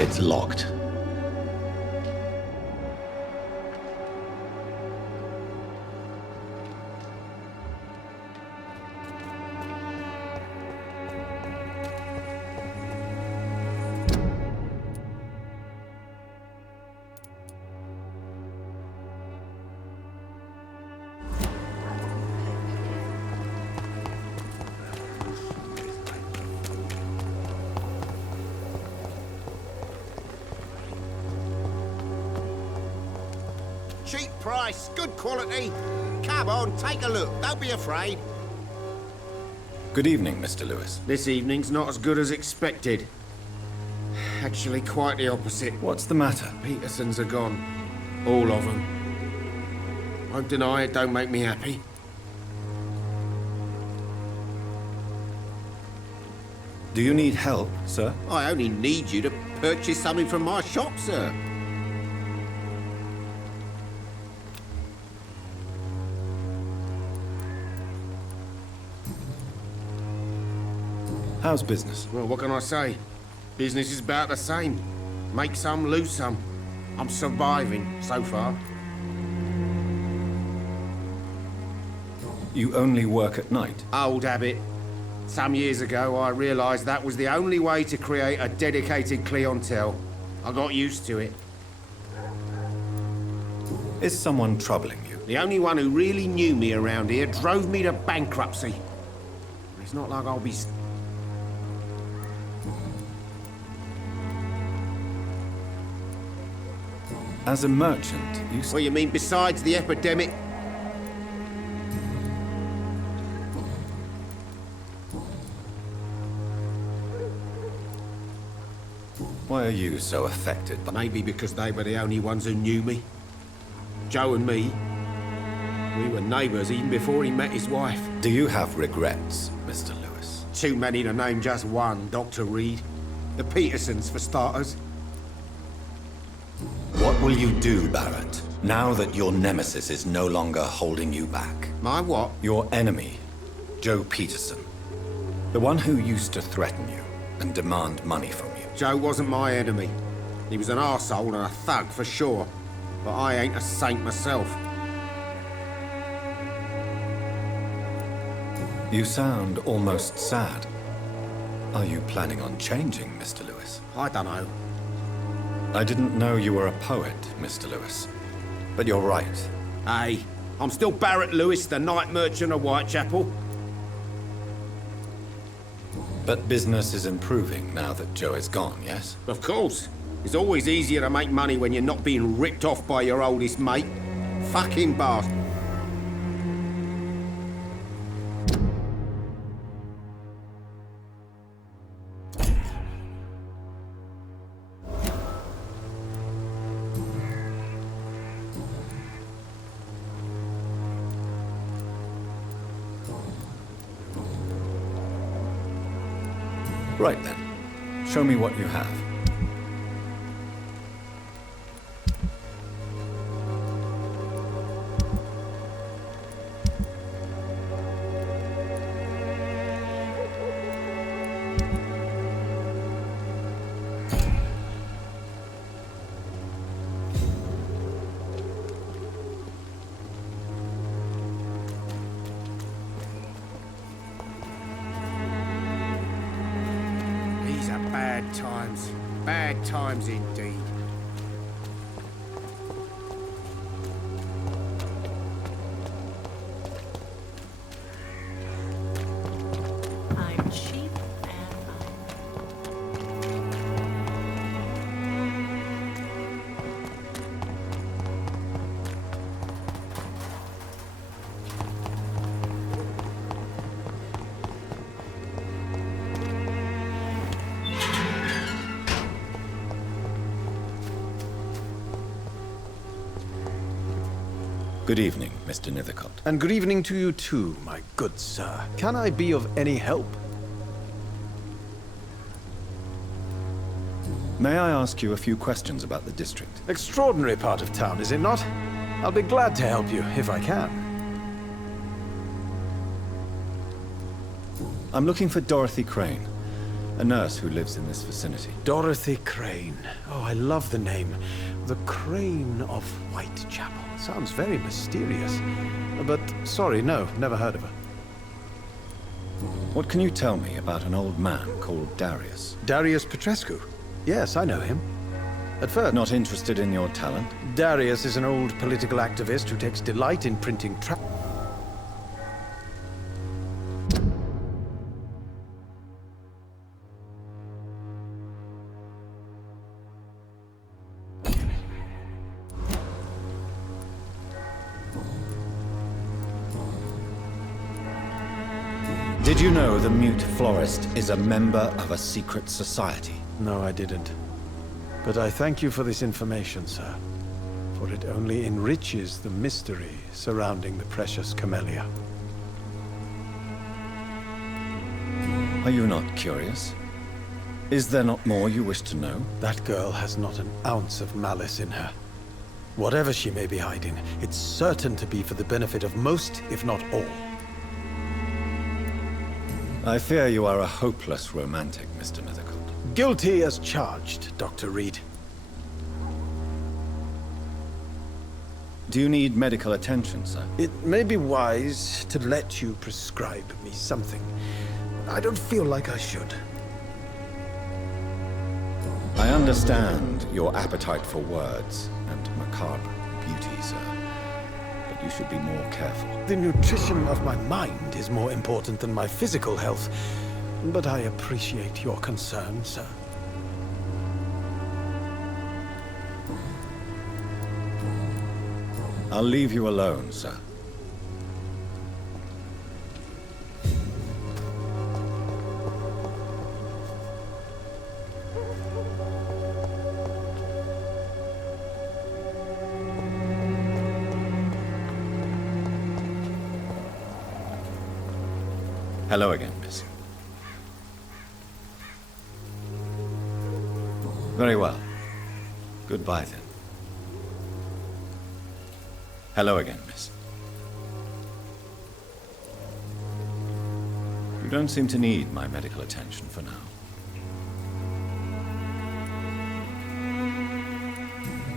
It's locked. Cheap price, good quality. Come on, take a look. Don't be afraid. Good evening, Mr. Lewis. This evening's not as good as expected. Actually, quite the opposite. What's the matter? Petersons are gone. All of them. Won't deny it don't make me happy. Do you need help, sir? I only need you to purchase something from my shop, sir. How's business? Well, what can I say? Business is about the same. Make some, lose some. I'm surviving, so far. You only work at night? Old habit. Some years ago, I realised that was the only way to create a dedicated clientele. I got used to it. Is someone troubling you? The only one who really knew me around here drove me to bankruptcy. It's not like I'll be... As a merchant, you... What you mean, besides the epidemic? Why are you so affected? Maybe because they were the only ones who knew me. Joe and me. We were neighbours even before he met his wife. Do you have regrets, Mr. Lewis? Too many to name just one, Dr. Reed. The Petersons, for starters. What will you do, Barrett, now that your nemesis is no longer holding you back? My what? Your enemy, Joe Peterson. The one who used to threaten you and demand money from you. Joe wasn't my enemy. He was an arsehole and a thug for sure. But I ain't a saint myself. You sound almost sad. Are you planning on changing, Mr. Lewis? I don't know. I didn't know you were a poet, Mr. Lewis. But you're right. Hey, I'm still Barrett Lewis, the night merchant of Whitechapel. But business is improving now that Joe is gone, yes? Of course. It's always easier to make money when you're not being ripped off by your oldest mate. Fucking bastard. Right then. Show me what you have. Bad times. Bad times indeed. I'm cheap and Good evening, Mr. Nethercott. And good evening to you too, my good sir. Can I be of any help? May I ask you a few questions about the district? Extraordinary part of town, is it not? I'll be glad to help you, if I can. I'm looking for Dorothy Crane. A nurse who lives in this vicinity. Dorothy Crane. Oh, I love the name. The Crane of Whitechapel. Sounds very mysterious. But, sorry, no, never heard of her. What can you tell me about an old man called Darius? Darius Petrescu? Yes, I know him. At first... Not interested in your talent? Darius is an old political activist who takes delight in printing Did you know the mute florist is a member of a secret society? No, I didn't. But I thank you for this information, sir. For it only enriches the mystery surrounding the precious camellia. Are you not curious? Is there not more you wish to know? That girl has not an ounce of malice in her. Whatever she may be hiding, it's certain to be for the benefit of most, if not all. I fear you are a hopeless romantic, Mr. Nethercourt. Guilty as charged, Dr. Reed. Do you need medical attention, sir? It may be wise to let you prescribe me something. I don't feel like I should. I understand your appetite for words and macabre beauty, sir. But you should be more careful. The nutrition of my mind is more important than my physical health. But I appreciate your concern, sir. I'll leave you alone, sir. Hello again, miss. Very well. Goodbye, then. Hello again, miss. You don't seem to need my medical attention for now.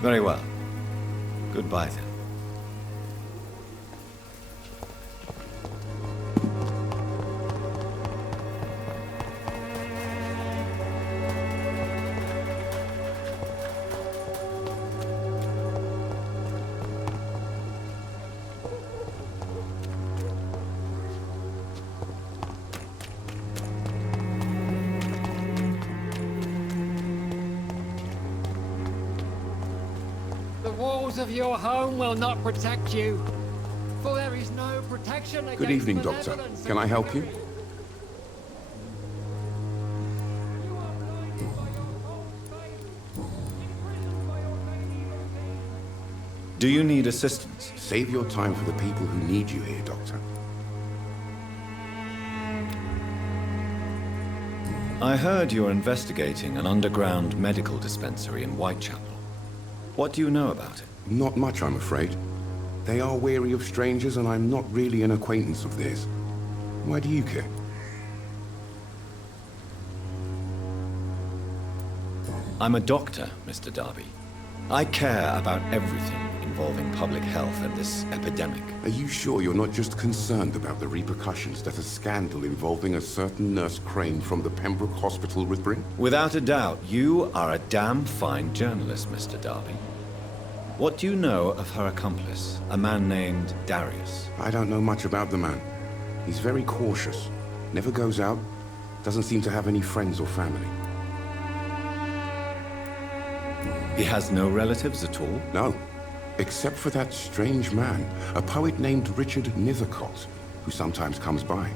Very well. Goodbye, then. The walls of your home will not protect you, for there is no protection against Good evening, Doctor. malevolence. Can I help you? Do you need assistance? Save your time for the people who need you here, Doctor. I heard you're investigating an underground medical dispensary in Whitechapel. What do you know about it? Not much, I'm afraid. They are wary of strangers, and I'm not really an acquaintance of theirs. Why do you care? I'm a doctor, Mr. Darby. I care about everything involving public health and this epidemic. Are you sure you're not just concerned about the repercussions that a scandal involving a certain Nurse Crane from the Pembroke Hospital would bring? Without a doubt, you are a damn fine journalist, Mr. Darby. What do you know of her accomplice, a man named Darius? I don't know much about the man. He's very cautious. Never goes out. Doesn't seem to have any friends or family. He has no relatives at all? No. Except for that strange man, a poet named Richard Nethercourt, who sometimes comes by.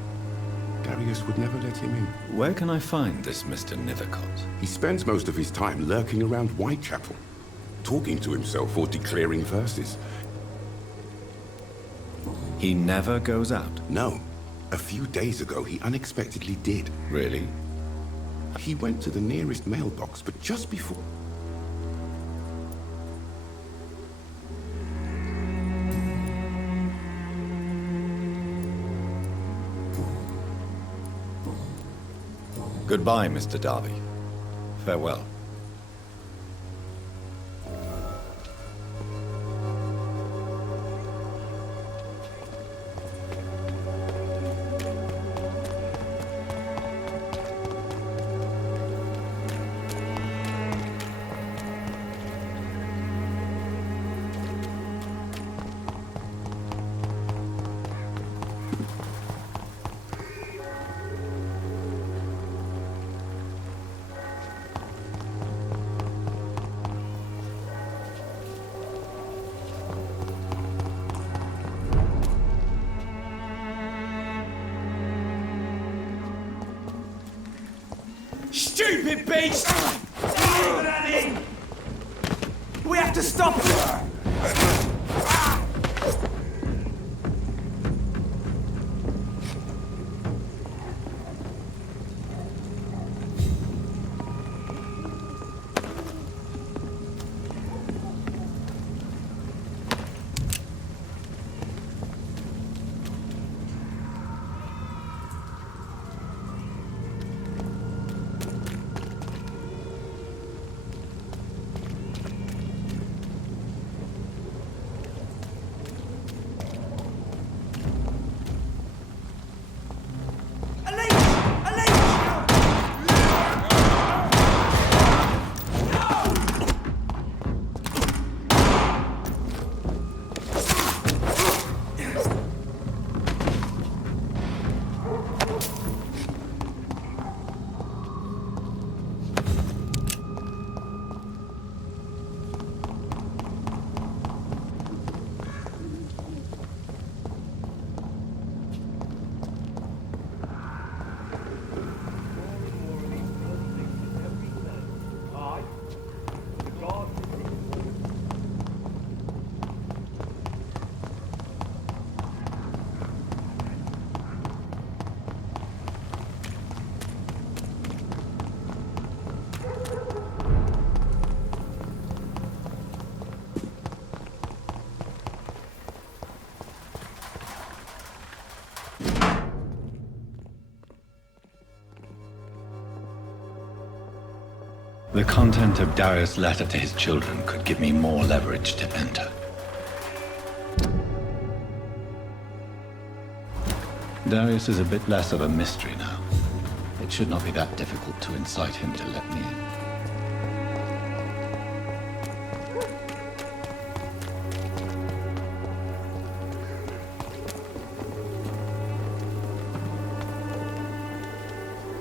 Darius would never let him in. Where can I find this Mr. Nethercourt? He spends most of his time lurking around Whitechapel, talking to himself or declaring verses. He never goes out? No. A few days ago, he unexpectedly did. Really? He went to the nearest mailbox, but just before... Goodbye, Mr. Darby. Farewell. Stupid beast! We have to stop her! The content of Darius' letter to his children could give me more leverage to enter. Darius is a bit less of a mystery now. It should not be that difficult to incite him to let me in.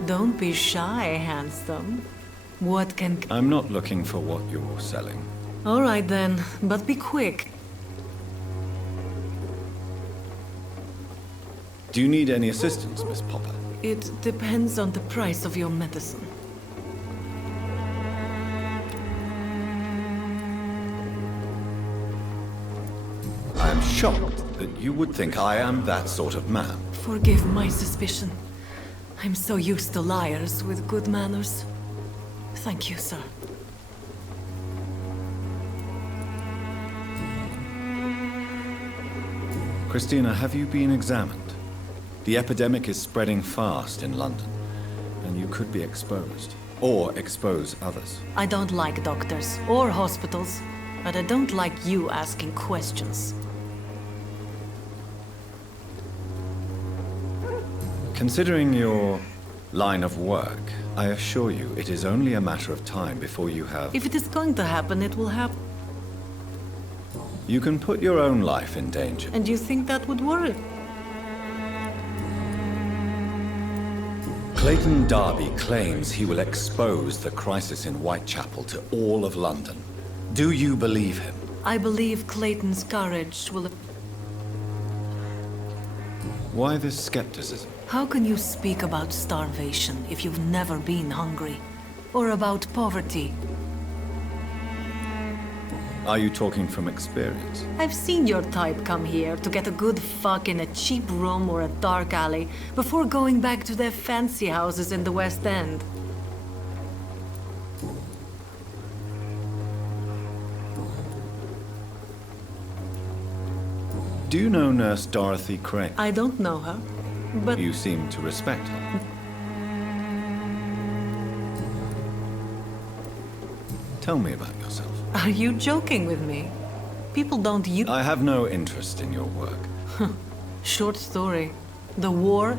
Don't be shy, handsome. What can... I'm not looking for what you're selling. All right then, but be quick. Do you need any assistance, Miss Popper? It depends on the price of your medicine. I am shocked that you would think I am that sort of man. Forgive my suspicion. I'm so used to liars with good manners. Thank you, sir. Christina, have you been examined? The epidemic is spreading fast in London, and you could be exposed, or expose others. I don't like doctors or hospitals, but I don't like you asking questions. Considering your line of work, I assure you it is only a matter of time before you have... If it is going to happen, it will happen. You can put your own life in danger. And you think that would worry? Clayton Darby claims he will expose the crisis in Whitechapel to all of London. Do you believe him? I believe Clayton's courage will... Why this skepticism? How can you speak about starvation if you've never been hungry? Or about poverty? Are you talking from experience? I've seen your type come here to get a good fuck in a cheap room or a dark alley before going back to their fancy houses in the West End. Do you know Nurse Dorothy Crane? I don't know her, but... You seem to respect her. Tell me about yourself. Are you joking with me? People don't use... I have no interest in your work. Short story. The war...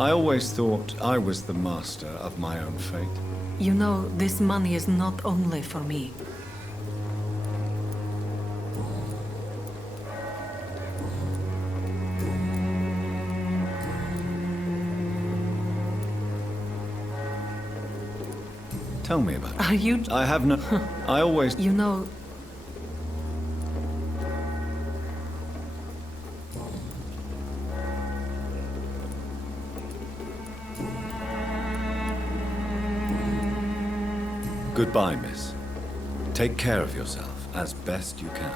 I always thought I was the master of my own fate. You know, this money is not only for me. Tell me about it. Are you... I have no... I always... You know... Goodbye, miss. Take care of yourself as best you can.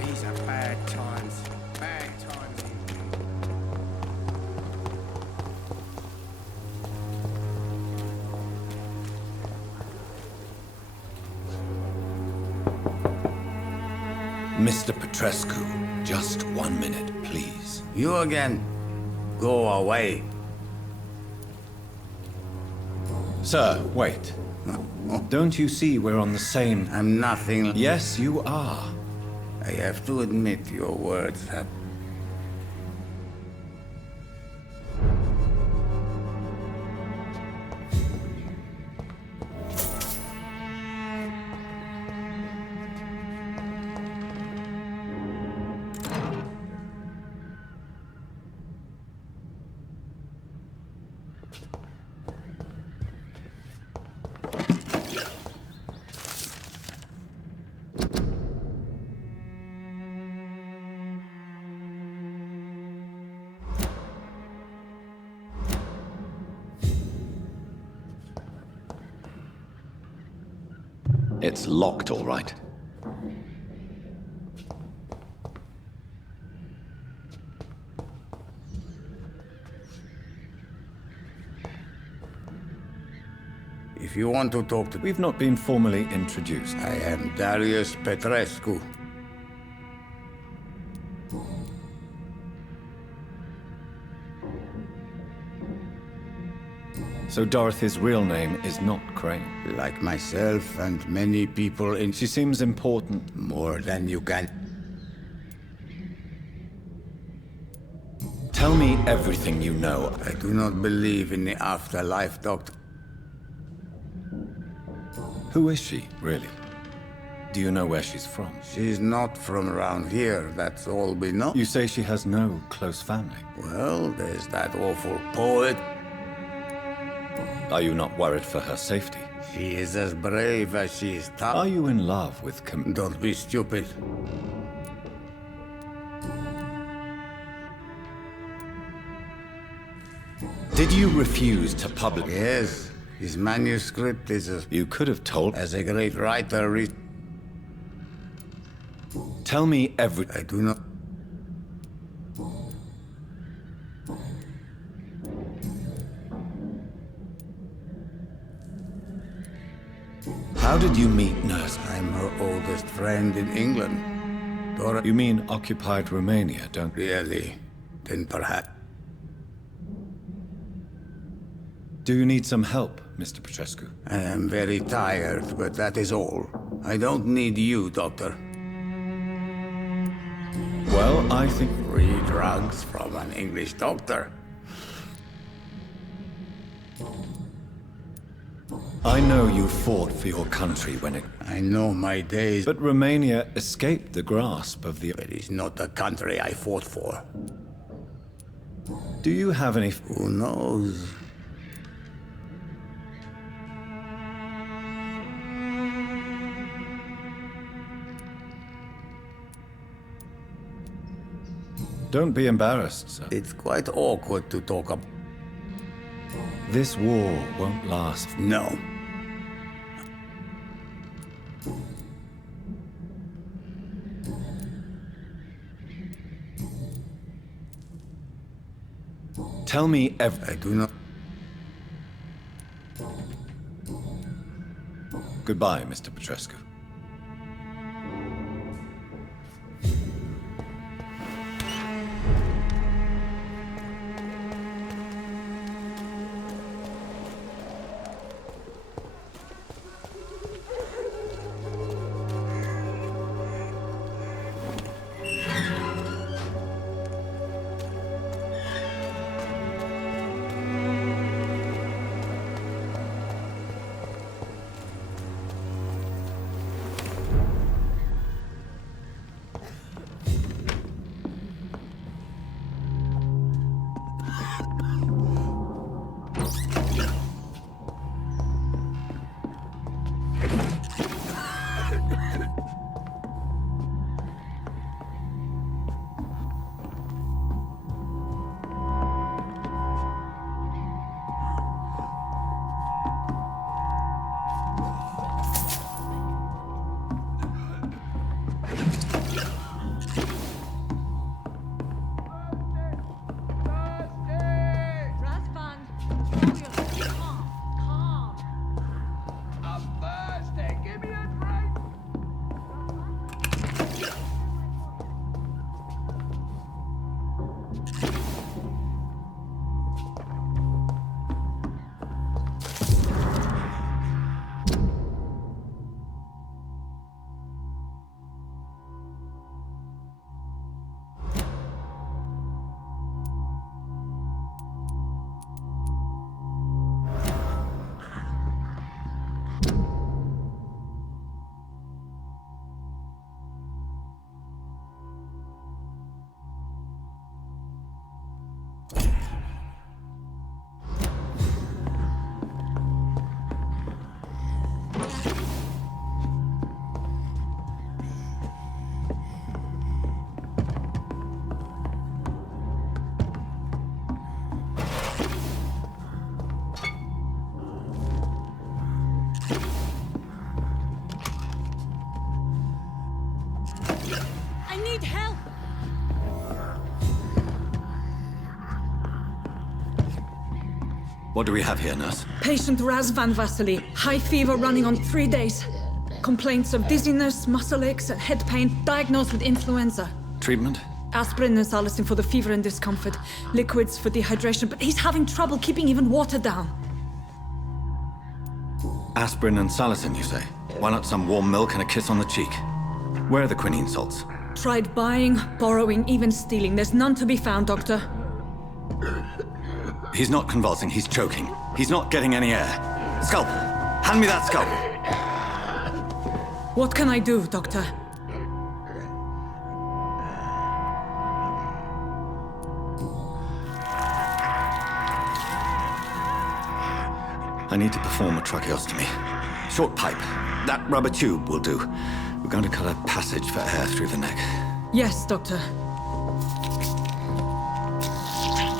These are bad times. Bad times indeed. Mr. Petrescu, just 1 minute, please. You again. Go away. Sir, wait. Don't you see we're on the same... I'm nothing. Yes, you are. I have to admit your words have... It's locked, all right. If you want to talk to... We've not been formally introduced. I am Darius Petrescu. So Dorothy's real name is not Crane. Like myself and many people in... She seems important. More than you can... Tell me everything you know. I do not believe in the afterlife, Doctor. Who is she, really? Do you know where she's from? She's not from around here, that's all we know. You say she has no close family. Well, there's that awful poet. Are you not worried for her safety? She is as brave as she is tough. Are you in love with Don't be stupid. Did you refuse to publish? Yes, his manuscript is as... You could have told... As a great writer... Tell me I do not... How did you meet Nurse? I'm her oldest friend in England. Dora... You mean occupied Romania, don't you? Really? Then perhaps... Do you need some help, Mr. Petrescu? I am very tired, but that is all. I don't need you, Doctor. Well, I think... Free drugs from an English doctor. I know you fought for your country when it... I know my days... But Romania escaped the grasp of the... It is not the country I fought for. Do you have any... Who knows? Don't be embarrassed, sir. It's quite awkward to talk about. This war won't last. No. Tell me I everything. do not. Goodbye, Mr. Petrescu. What do we have here, nurse? Patient Razvan Vasily. High fever running on 3 days. Complaints of dizziness, muscle aches, and head pain. Diagnosed with influenza. Treatment? Aspirin and salicin for the fever and discomfort. Liquids for dehydration, but he's having trouble keeping even water down. Aspirin and salicin, you say? Why not some warm milk and a kiss on the cheek? Where are the quinine salts? Tried buying, borrowing, even stealing. There's none to be found, Doctor. He's not convulsing, he's choking. He's not getting any air. Scalpel! Hand me that scalpel! What can I do, Doctor? I need to perform a tracheostomy. Short pipe. That rubber tube will do. We're going to cut a passage for air through the neck. Yes, Doctor.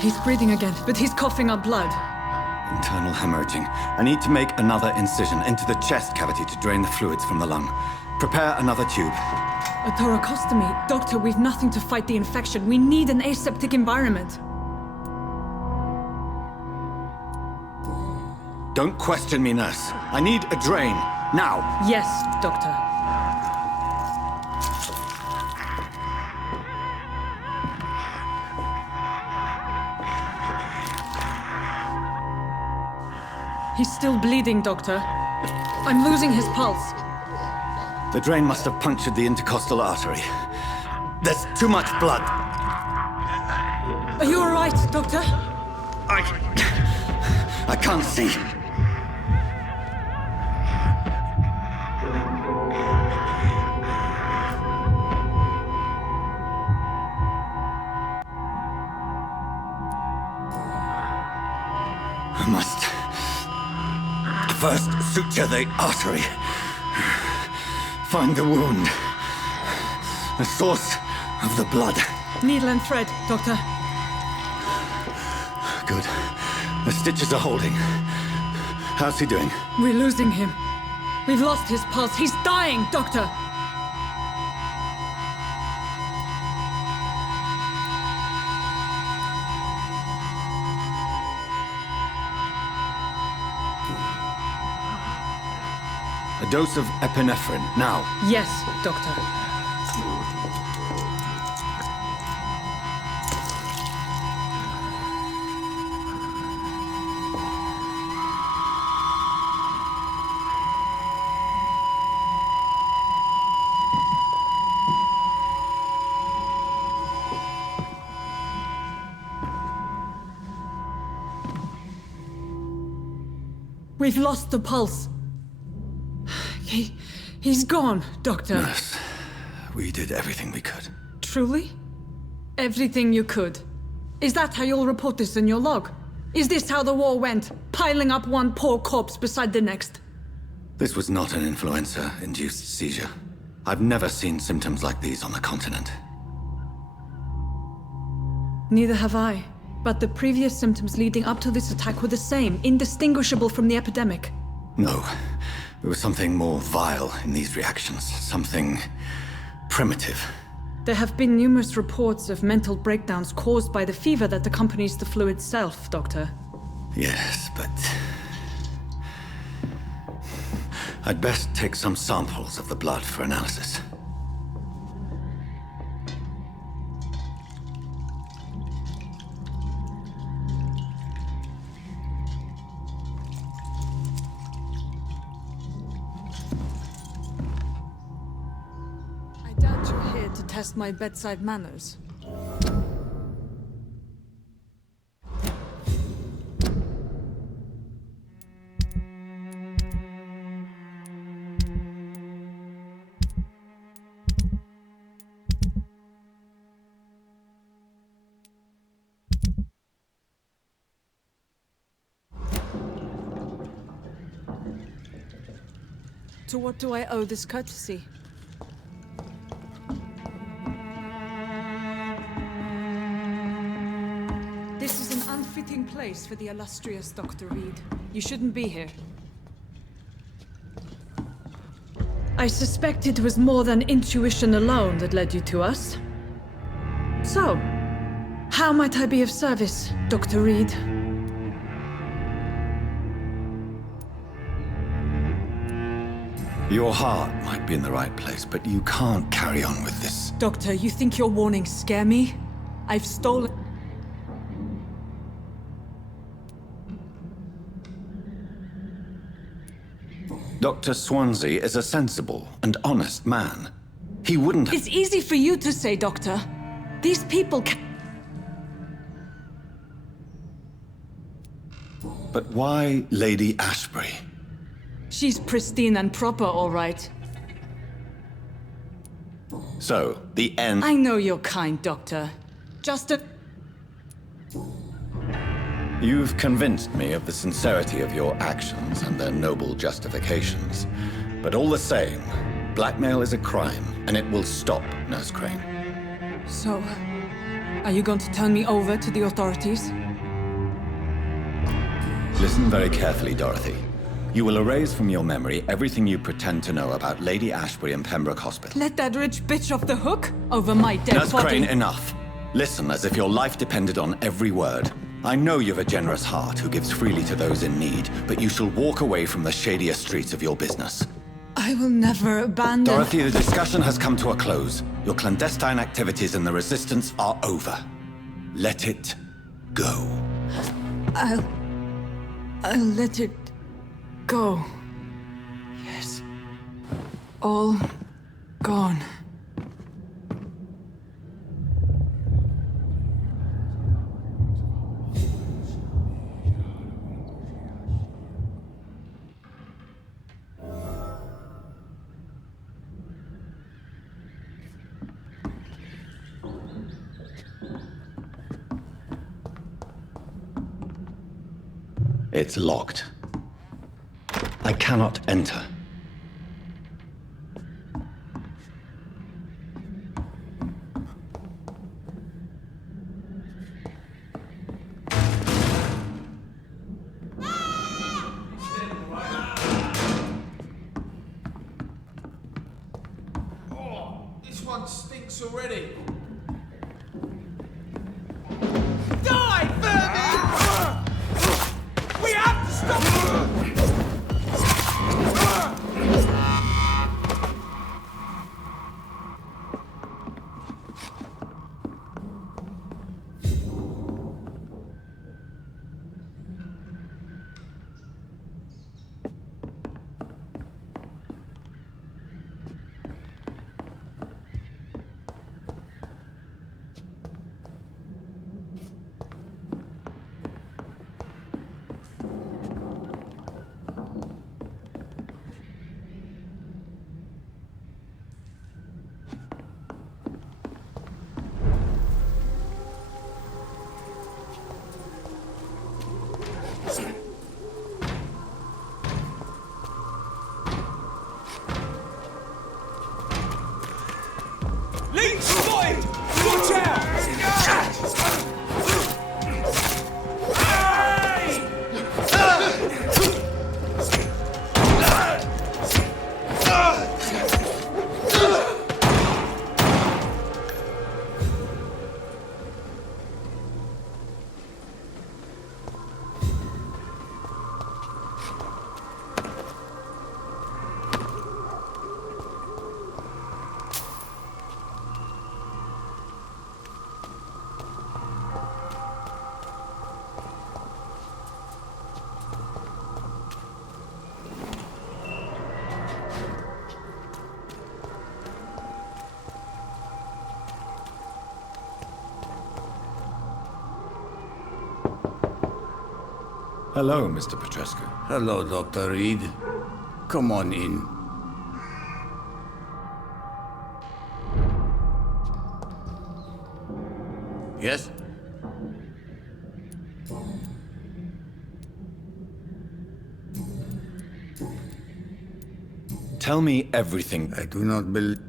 He's breathing again, but he's coughing up blood. Internal hemorrhaging. I need to make another incision into the chest cavity to drain the fluids from the lung. Prepare another tube. A thoracostomy? Doctor, we've nothing to fight the infection. We need an aseptic environment. Don't question me, nurse. I need a drain. Now. Yes, Doctor. He's still bleeding, Doctor. I'm losing his pulse. The drain must have punctured the intercostal artery. There's too much blood. Are you all right, Doctor? I can't see. I must first suture the artery. Find the wound. The source of the blood. Needle and thread, Doctor. Good. The stitches are holding. How's he doing? We're losing him. We've lost his pulse. He's dying, Doctor! A dose of epinephrine, now. Yes, Doctor. We've lost the pulse. He's gone, Doctor. Nurse, we did everything we could. Truly? Everything you could? Is that how you'll report this in your log? Is this how the war went? Piling up one poor corpse beside the next? This was not an influenza-induced seizure. I've never seen symptoms like these on the continent. Neither have I. But the previous symptoms leading up to this attack were the same, indistinguishable from the epidemic. No. There was something more vile in these reactions. Something primitive. There have been numerous reports of mental breakdowns caused by the fever that accompanies the flu itself, Doctor. Yes, but... I'd best take some samples of the blood for analysis. I doubt you're here to test my bedside manners. To what do I owe this courtesy? This is an unfitting place for the illustrious Dr. Reed. You shouldn't be here. I suspect it was more than intuition alone that led you to us. So, how might I be of service, Dr. Reed? Your heart might be in the right place, but you can't carry on with this. Doctor, you think your warnings scare me? I've stolen... Dr. Swansea is a sensible and honest man. He wouldn't have... It's easy for you to say, Doctor. These people can... But why Lady Ashbury? She's pristine and proper, all right. So, the end... I know you're kind, Doctor. Just a... You've convinced me of the sincerity of your actions and their noble justifications. But all the same, blackmail is a crime, and it will stop, Nurse Crane. So, are you going to turn me over to the authorities? Listen very carefully, Dorothy. You will erase from your memory everything you pretend to know about Lady Ashbury and Pembroke Hospital. Let that rich bitch off the hook over my dead Nurse body. Crane, enough. Listen as if your life depended on every word. I know you've a generous heart who gives freely to those in need, but you shall walk away from the shadier streets of your business. I will never abandon... Dorothy, the discussion has come to a close. Your clandestine activities in the Resistance are over. Let it go. I'll let it go. Yes. All gone. It's locked. I cannot enter. this already. Die, vermin! We have to stop him! Leech spotted! Watch out! Hello, Mr. Petrescu. Hello, Dr. Reed. Come on in. Yes? Tell me everything. I do not believe...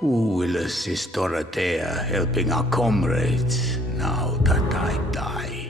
Who will assist Dorothea helping our comrades now that I die?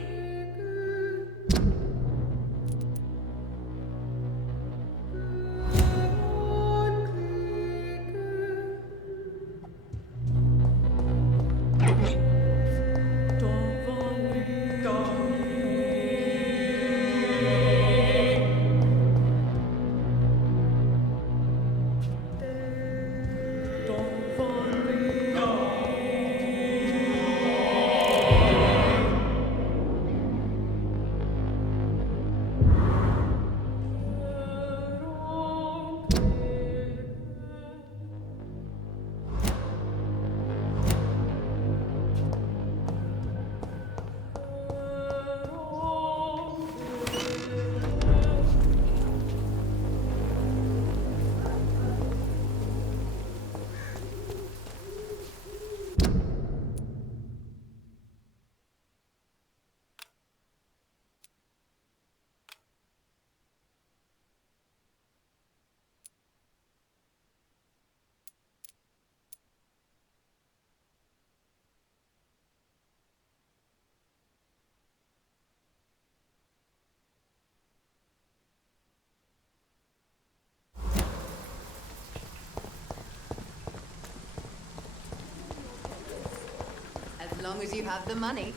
As long as you have the money.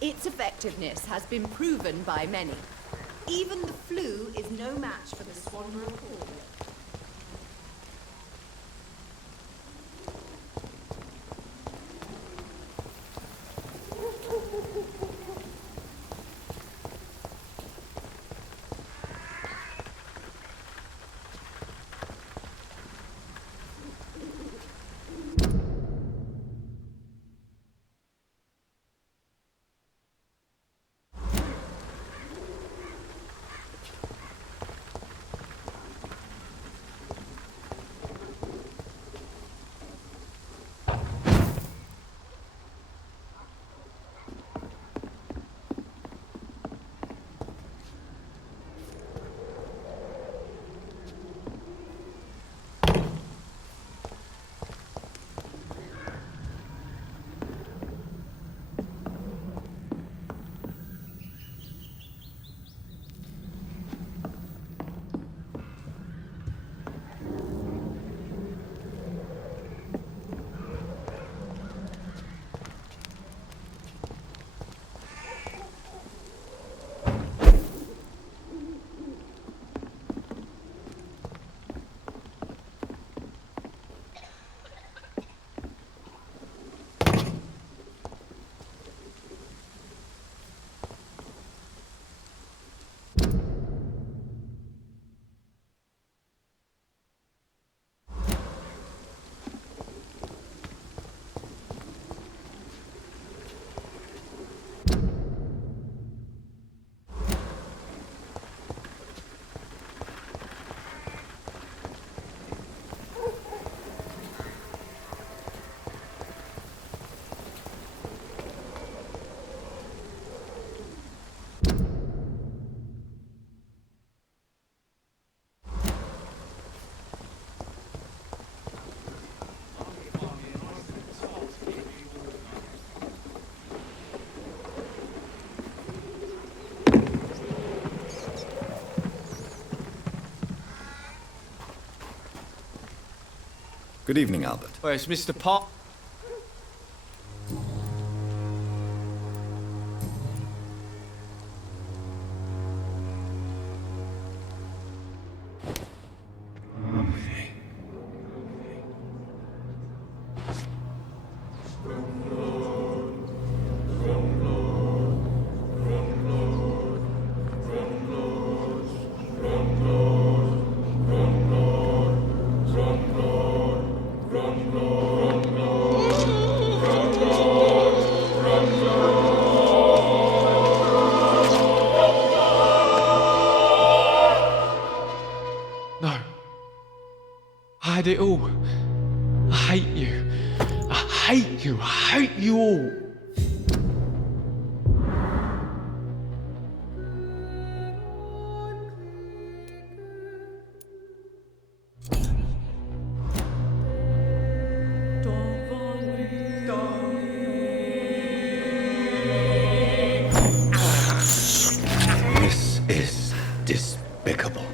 Its effectiveness has been proven by many. Even the flu is no match for the Swanborough Hall. Good evening, Albert. Well, it's Mr. Pot. No. I had it all. I hate you. I hate you. I hate you all. This is despicable.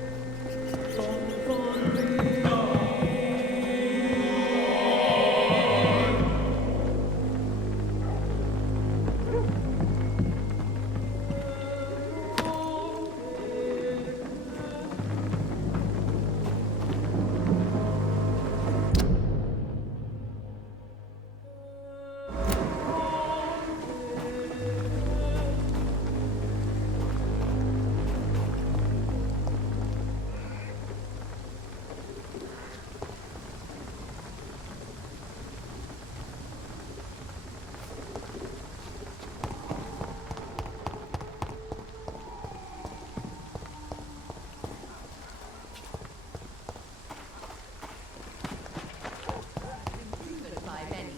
By many.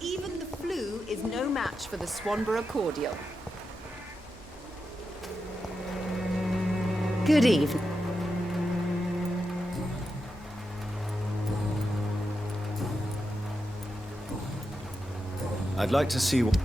Even the flu is no match for the Swanborough cordial. Good evening. I'd like to see what...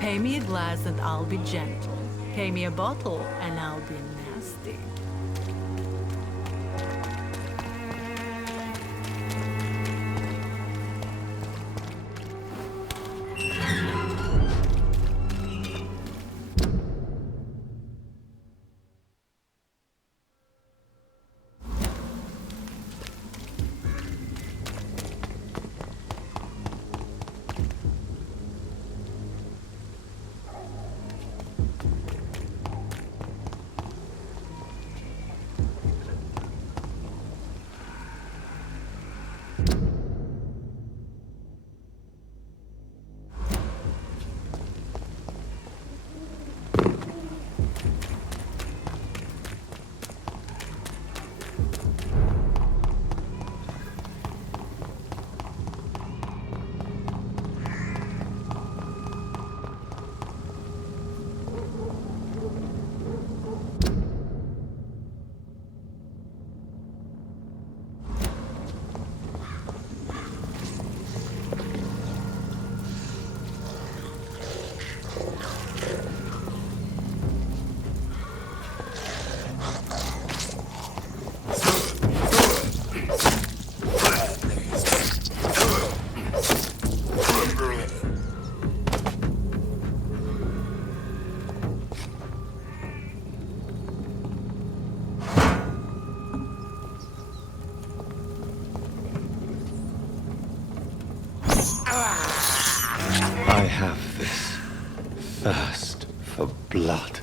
Pay me a glass and I'll be gentle. Pay me a bottle and I'll be nasty. I have this thirst for blood.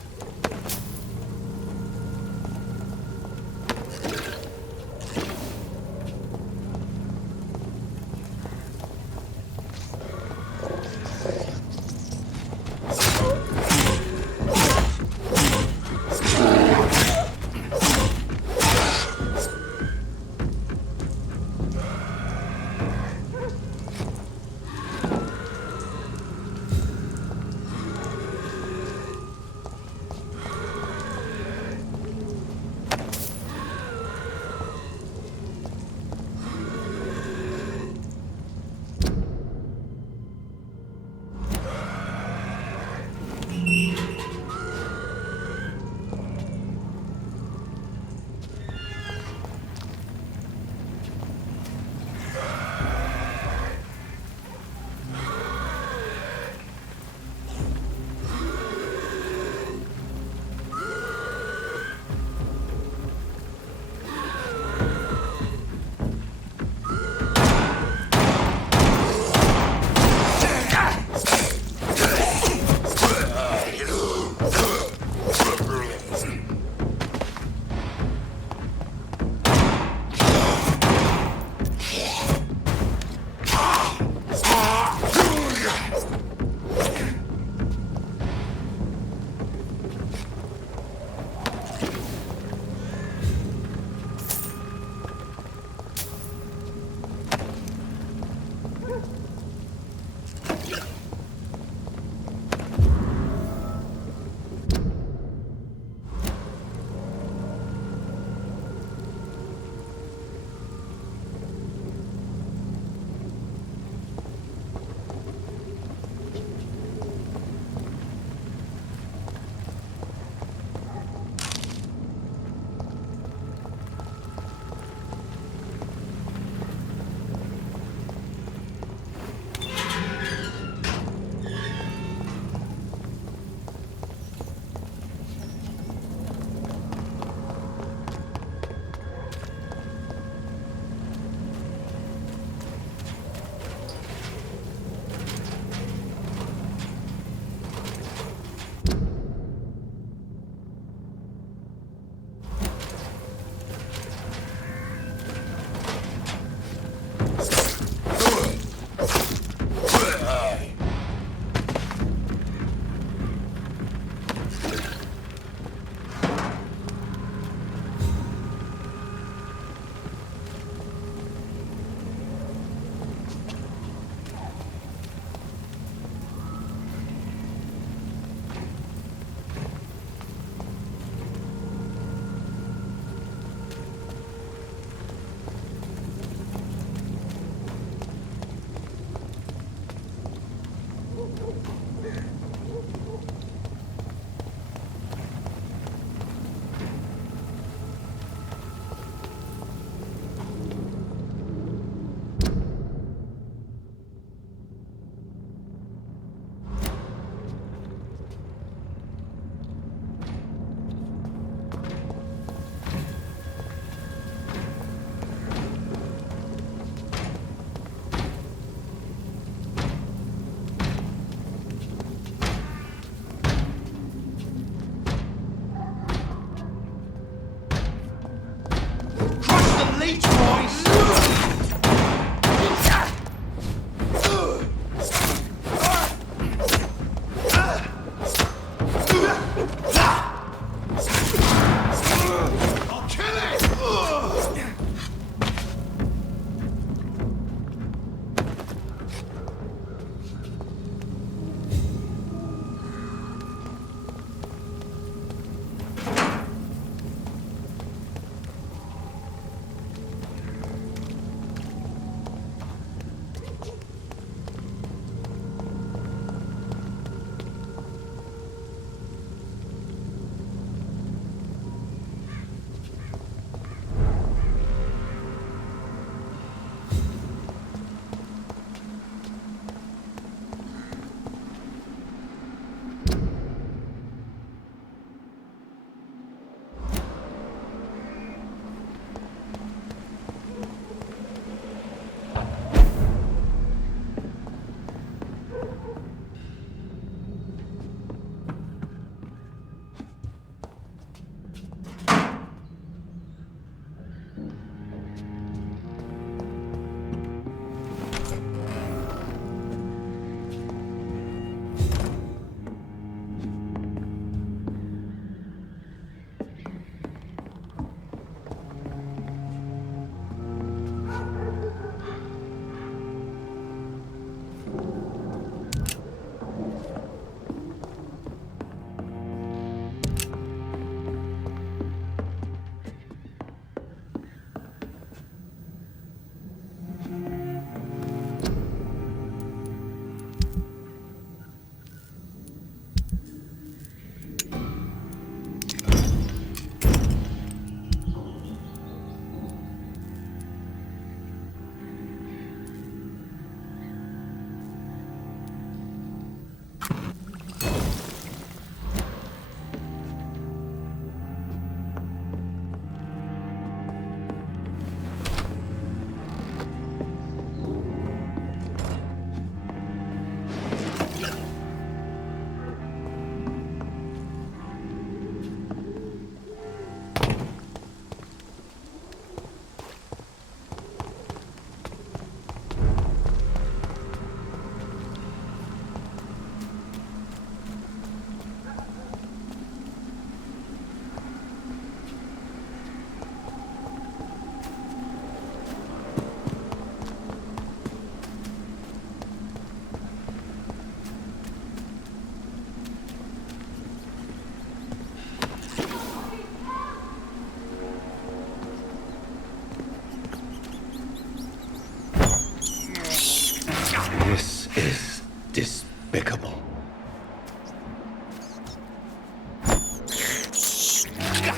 is despicable.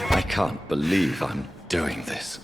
I can't believe I'm doing this.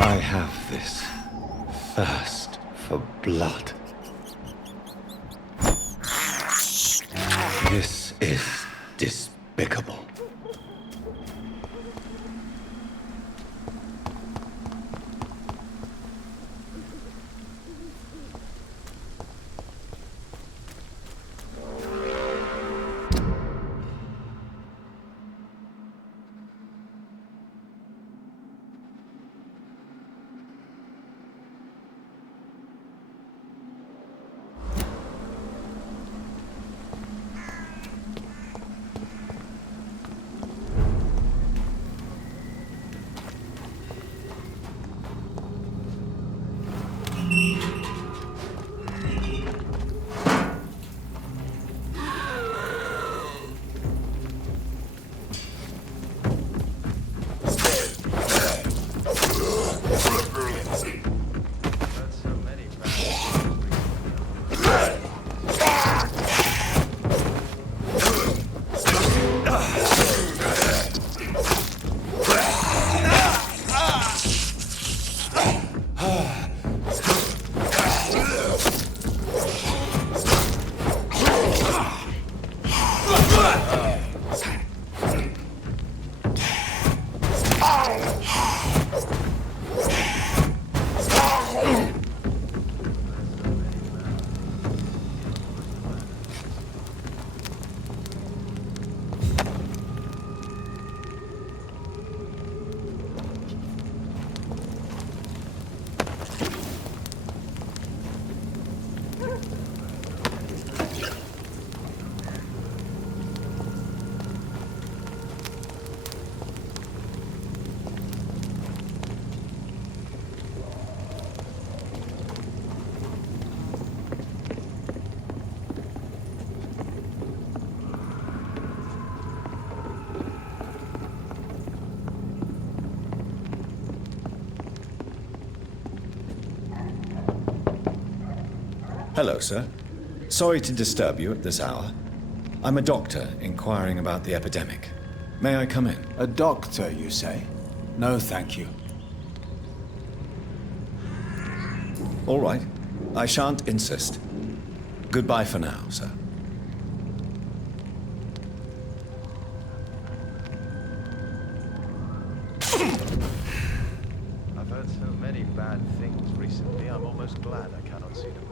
I have this thirst for blood. This is despicable. Hello, sir. Sorry to disturb you at this hour. I'm a doctor inquiring about the epidemic. May I come in? A doctor, you say? No, thank you. All right. I shan't insist. Goodbye for now, sir. I've heard so many bad things recently, I'm almost glad I cannot see them.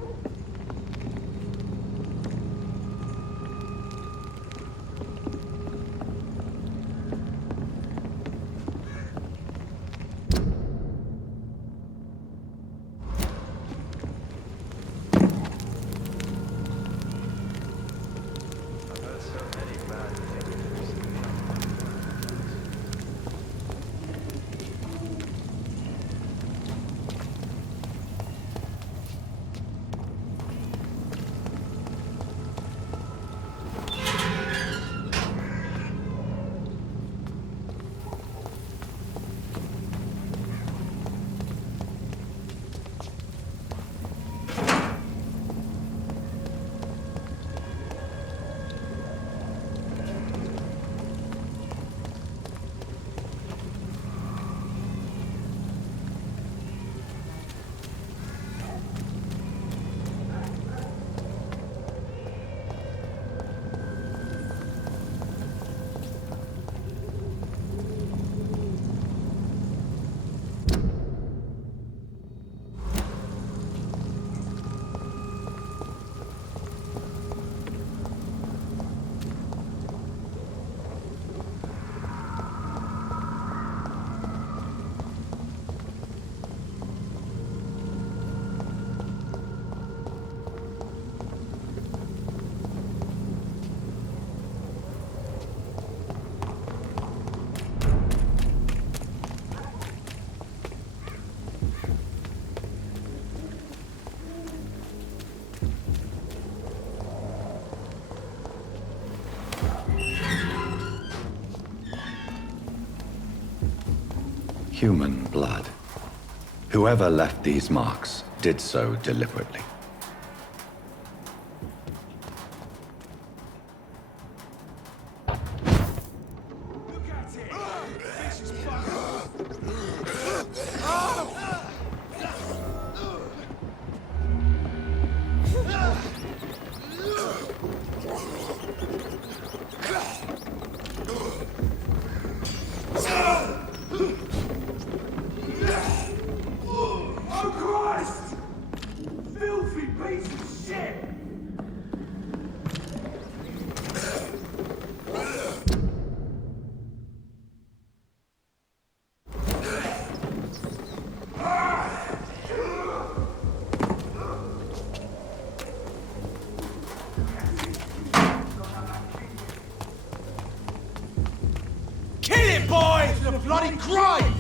human blood. Whoever left these marks did so deliberately. Bloody crime!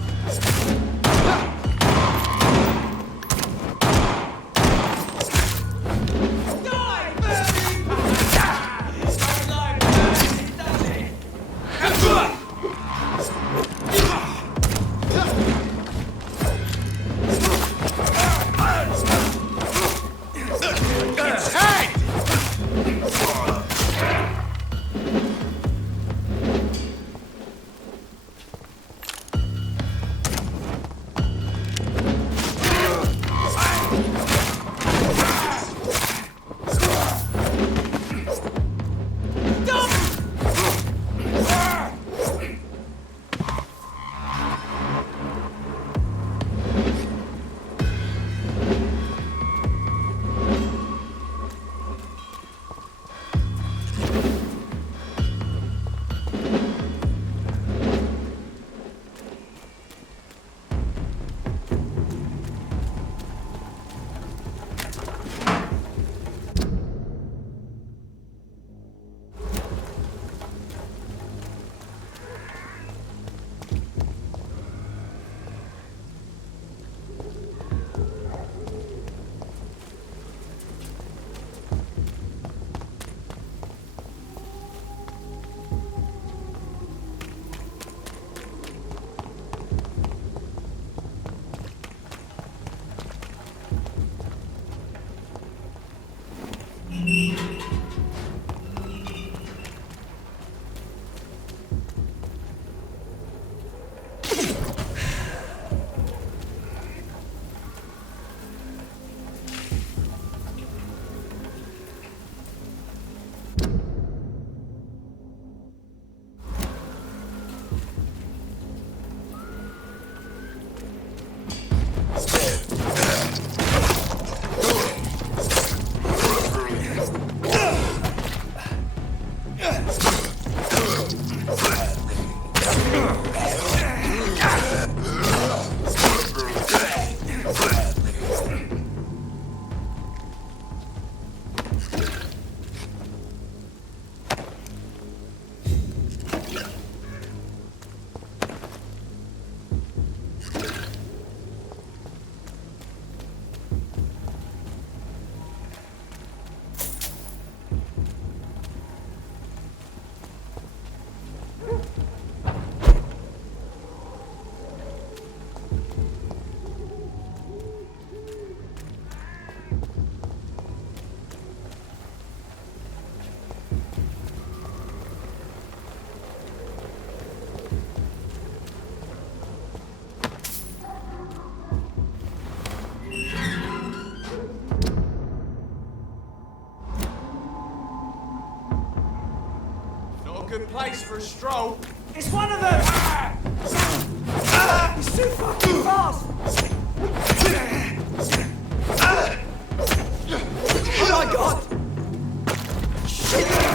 Good place for a stroll. It's one of them! He's too fucking fast! Oh my god! Shit!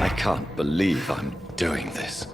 I can't believe I'm doing this.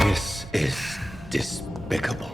This is despicable.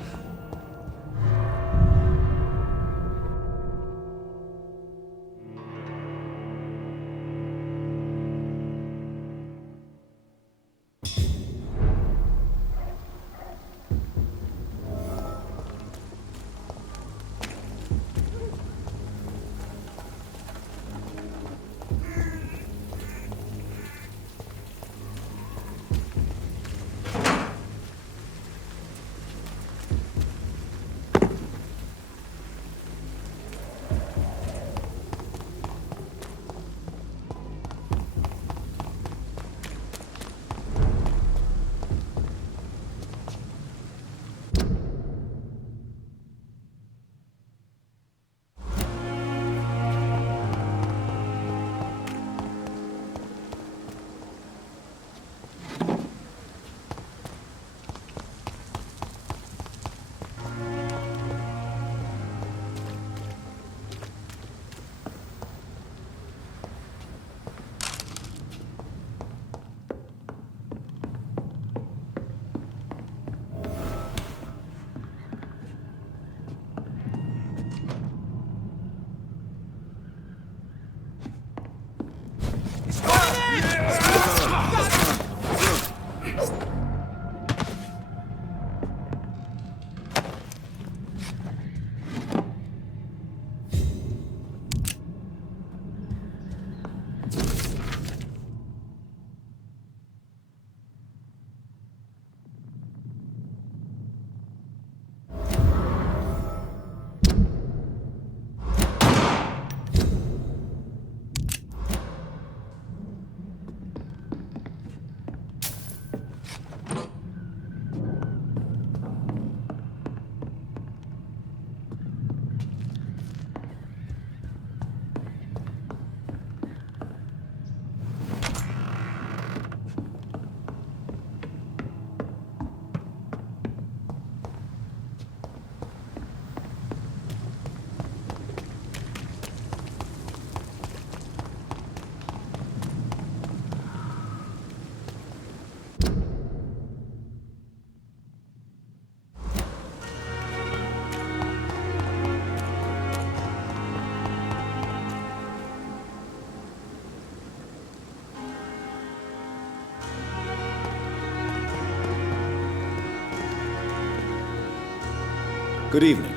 Good evening.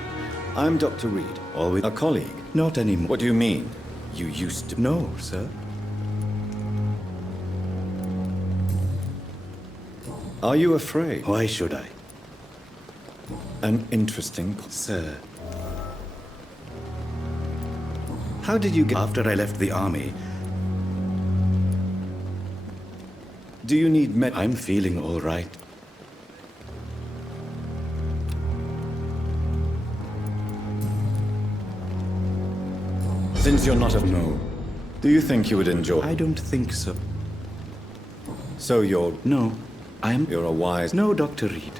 I'm Dr. Reed. Always a colleague. Not anymore. What do you mean? You used to... No, sir. Are you afraid? Why should I? An interesting... Sir. How did you get... After I left the army... Do you need med... I'm feeling all right. Since you're not a... No. Do you think you would enjoy... I don't think so. So you're... No. You're a wise... No, Dr. Reed.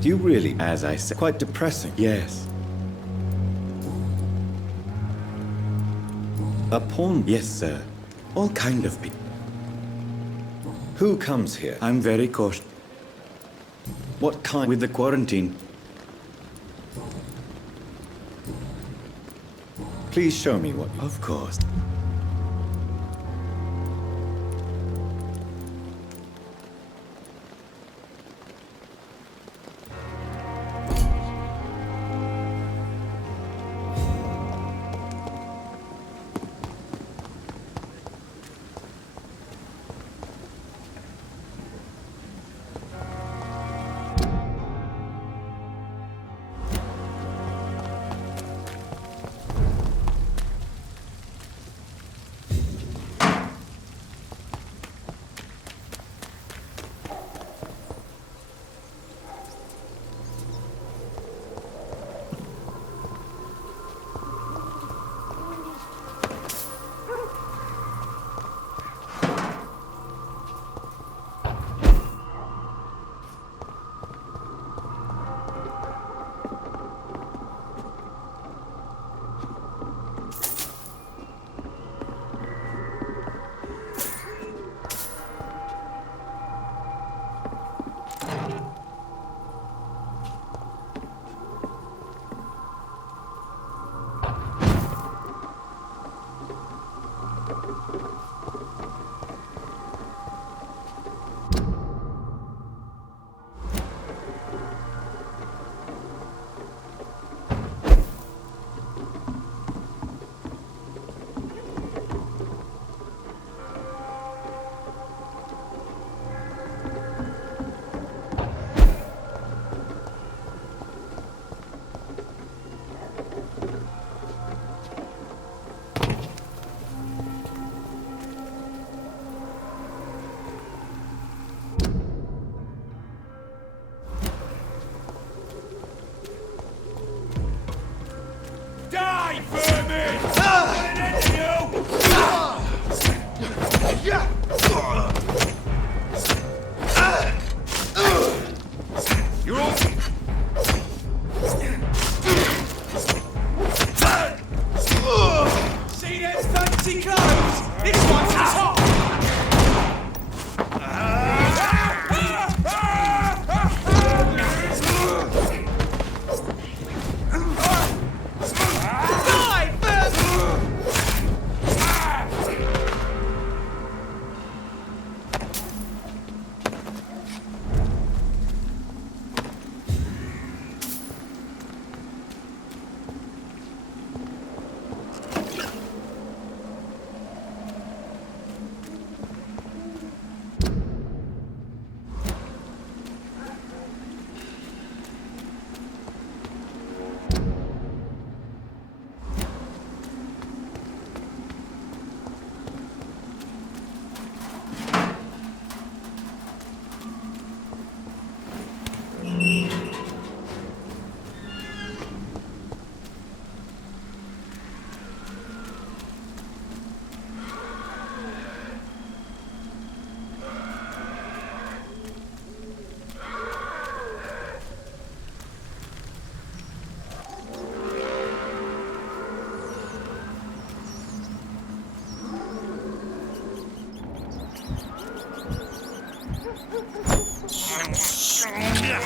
Do you really... As I said... Quite depressing. Yes. A pawn... Yes, sir. All kind of people. Who comes here? I'm very cautious. What kind... With the quarantine. Please show me what... Of course.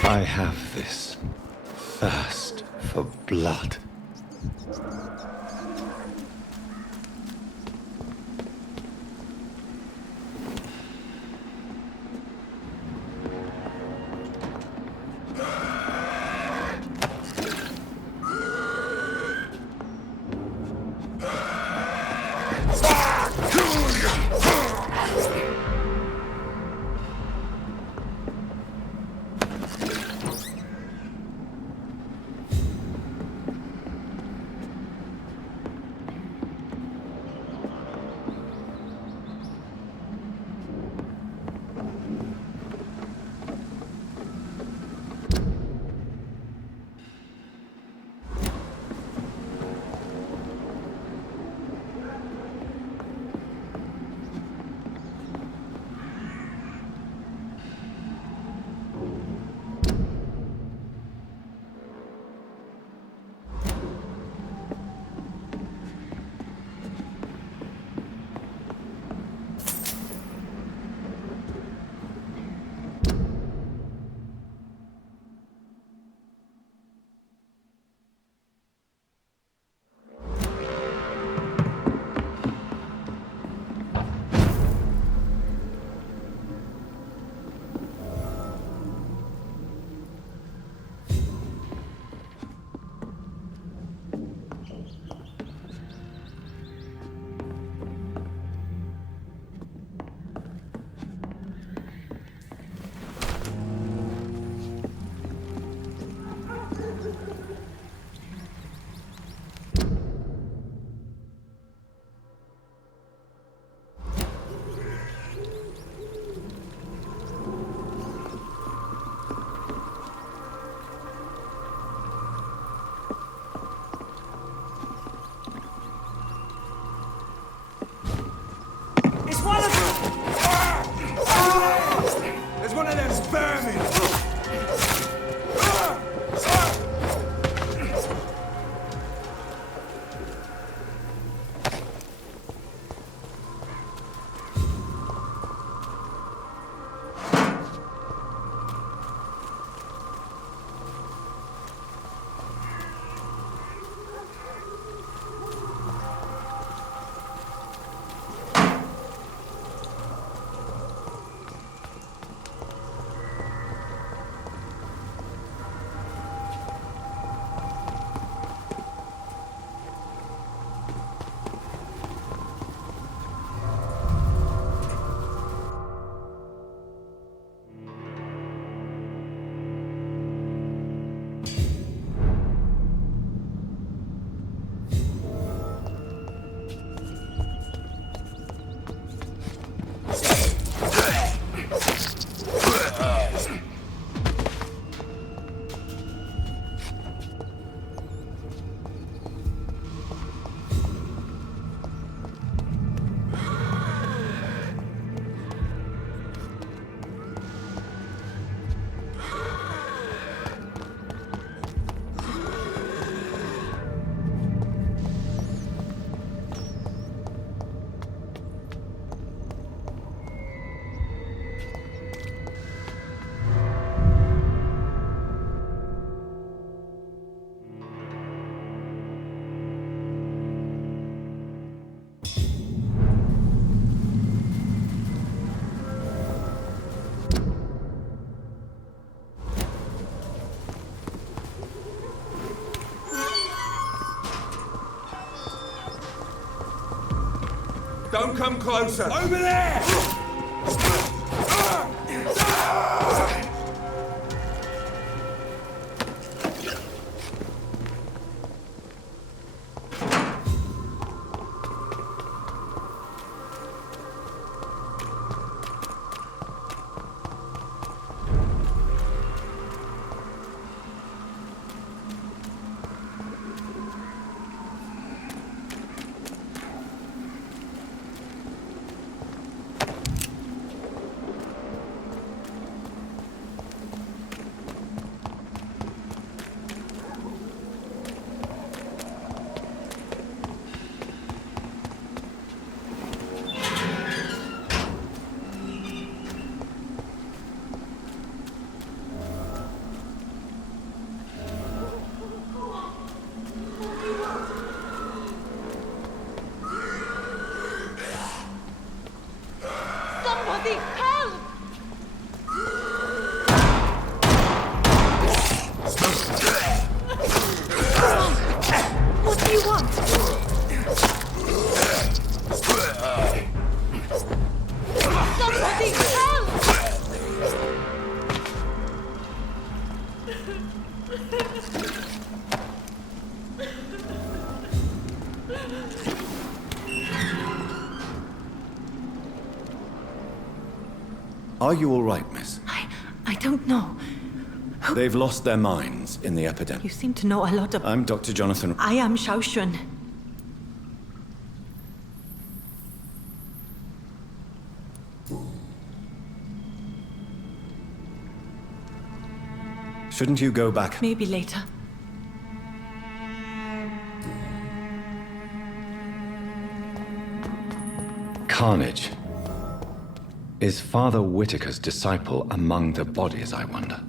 I have this thirst for blood. Don't come closer. Over there! Somebody help! What do you want? Somebody help! Are you all right, miss? I don't know. They've lost their minds in the epidemic. You seem to know a lot of... I'm Dr. Jonathan. I am Shaoshun. Shouldn't you go back? Maybe later. Carnage. Is Father Whitaker's disciple among the bodies, I wonder?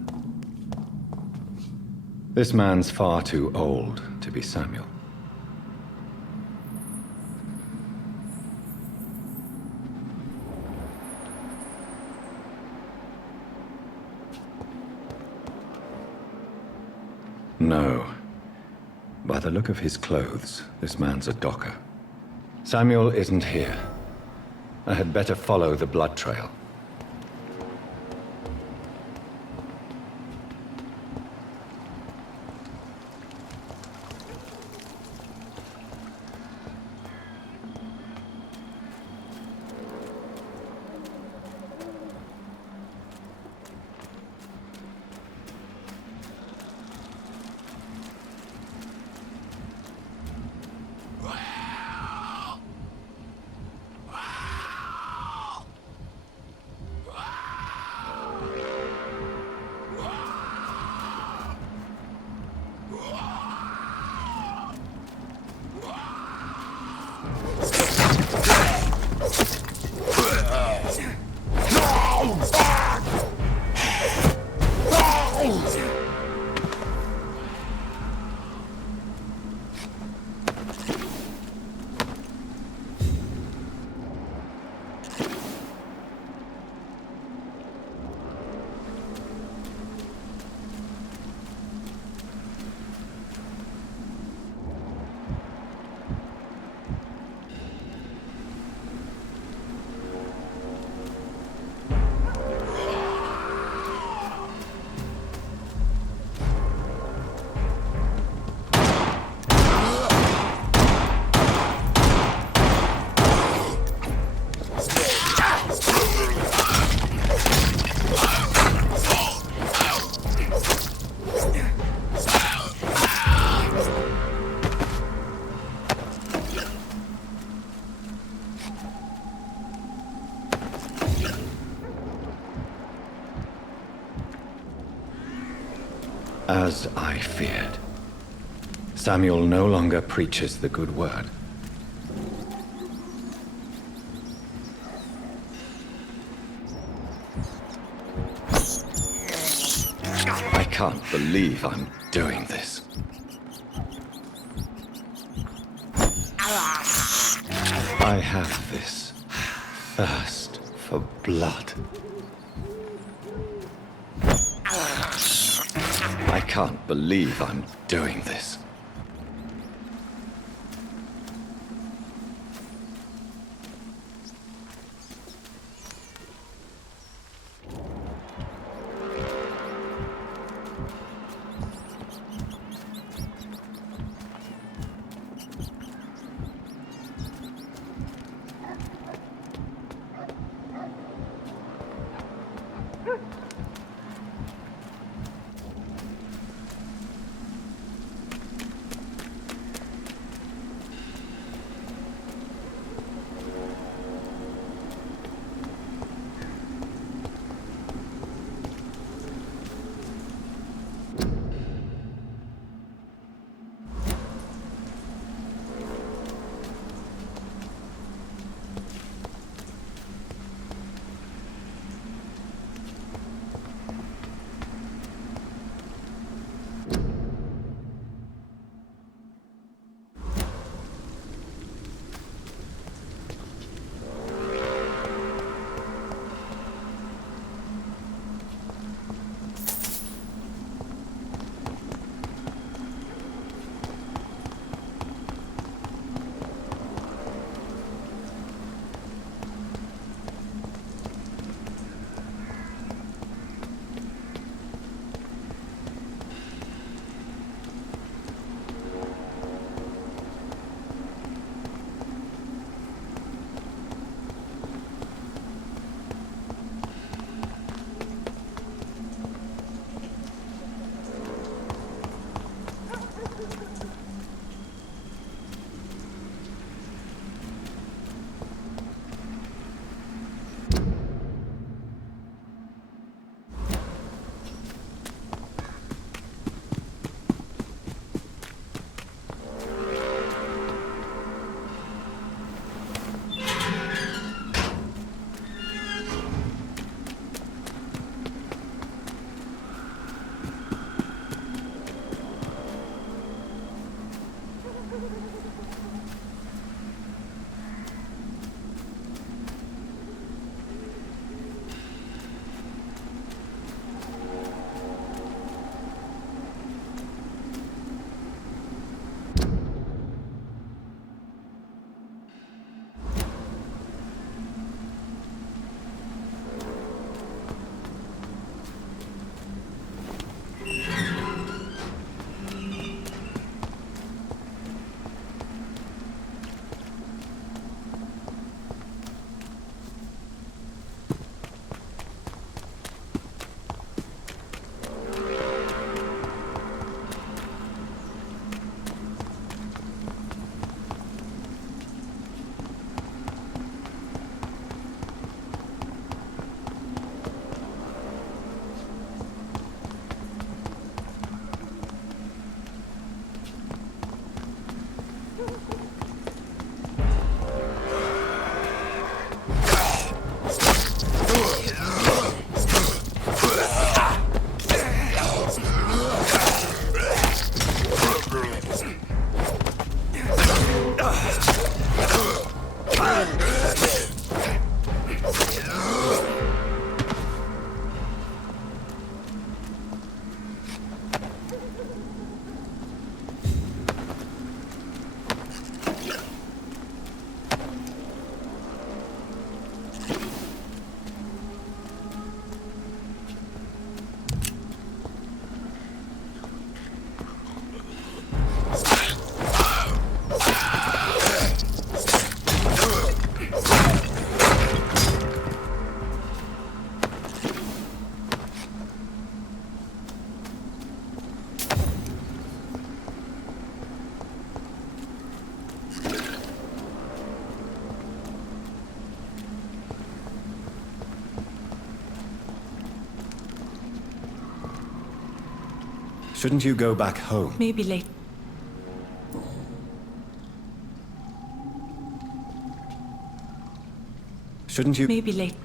This man's far too old to be Samuel. No. By the look of his clothes, this man's a docker. Samuel isn't here. I had better follow the blood trail. As I feared. Samuel no longer preaches the good word. I can't believe I'm doing this. I have this thirst for blood. I can't believe I'm doing this. Shouldn't you go back home? Maybe later. Shouldn't you? Maybe later.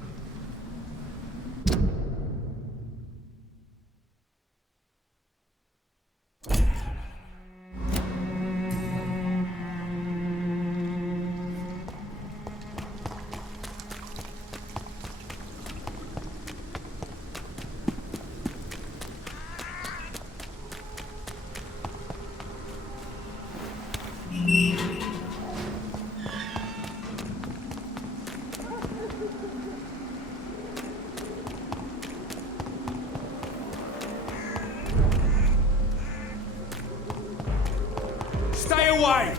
Stay away!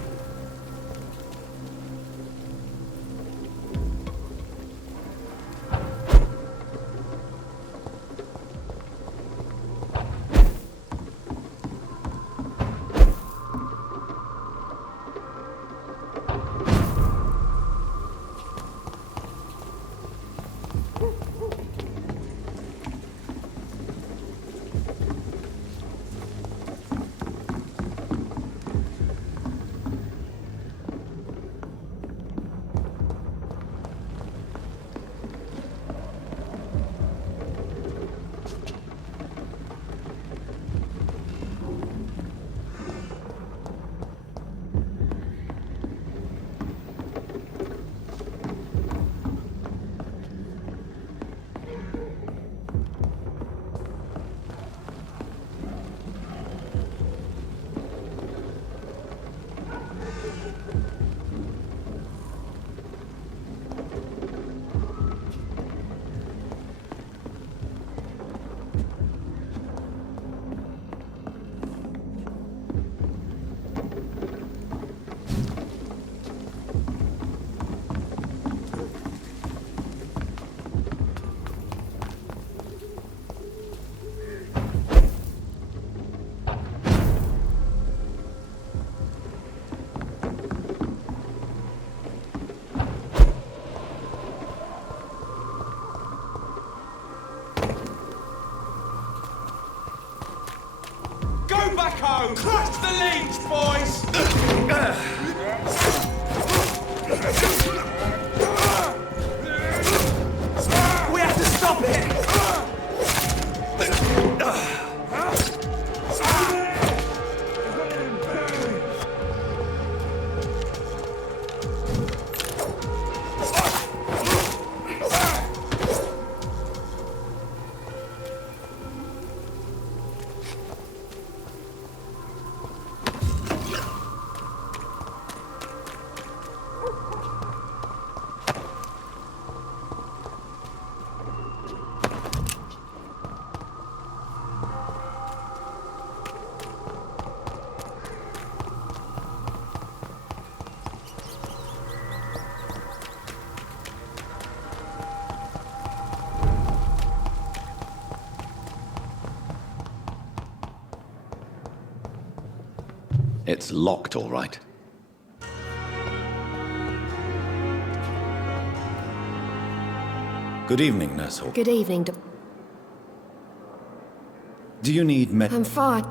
Go back home! Crush the leech, boys! We have to stop it! It's locked, all right. Good evening, Nurse Hawk. Good evening, Do you need I'm fine.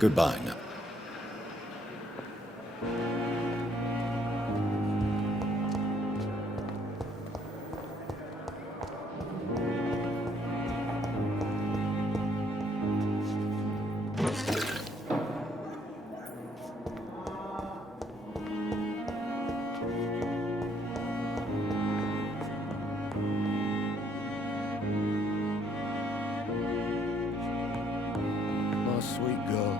Goodbye now. My sweet girl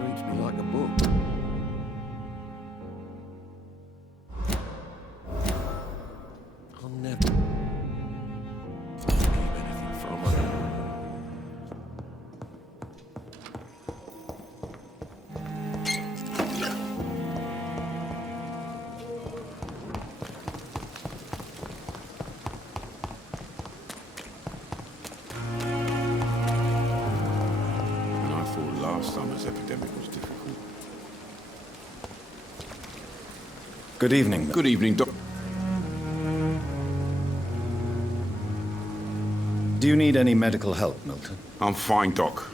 reads me like a book. I'll never keep anything from her. And I thought last summer's epidemic was difficult. Good evening. Good evening, Doc. Do you need any medical help, Milton? I'm fine, Doc.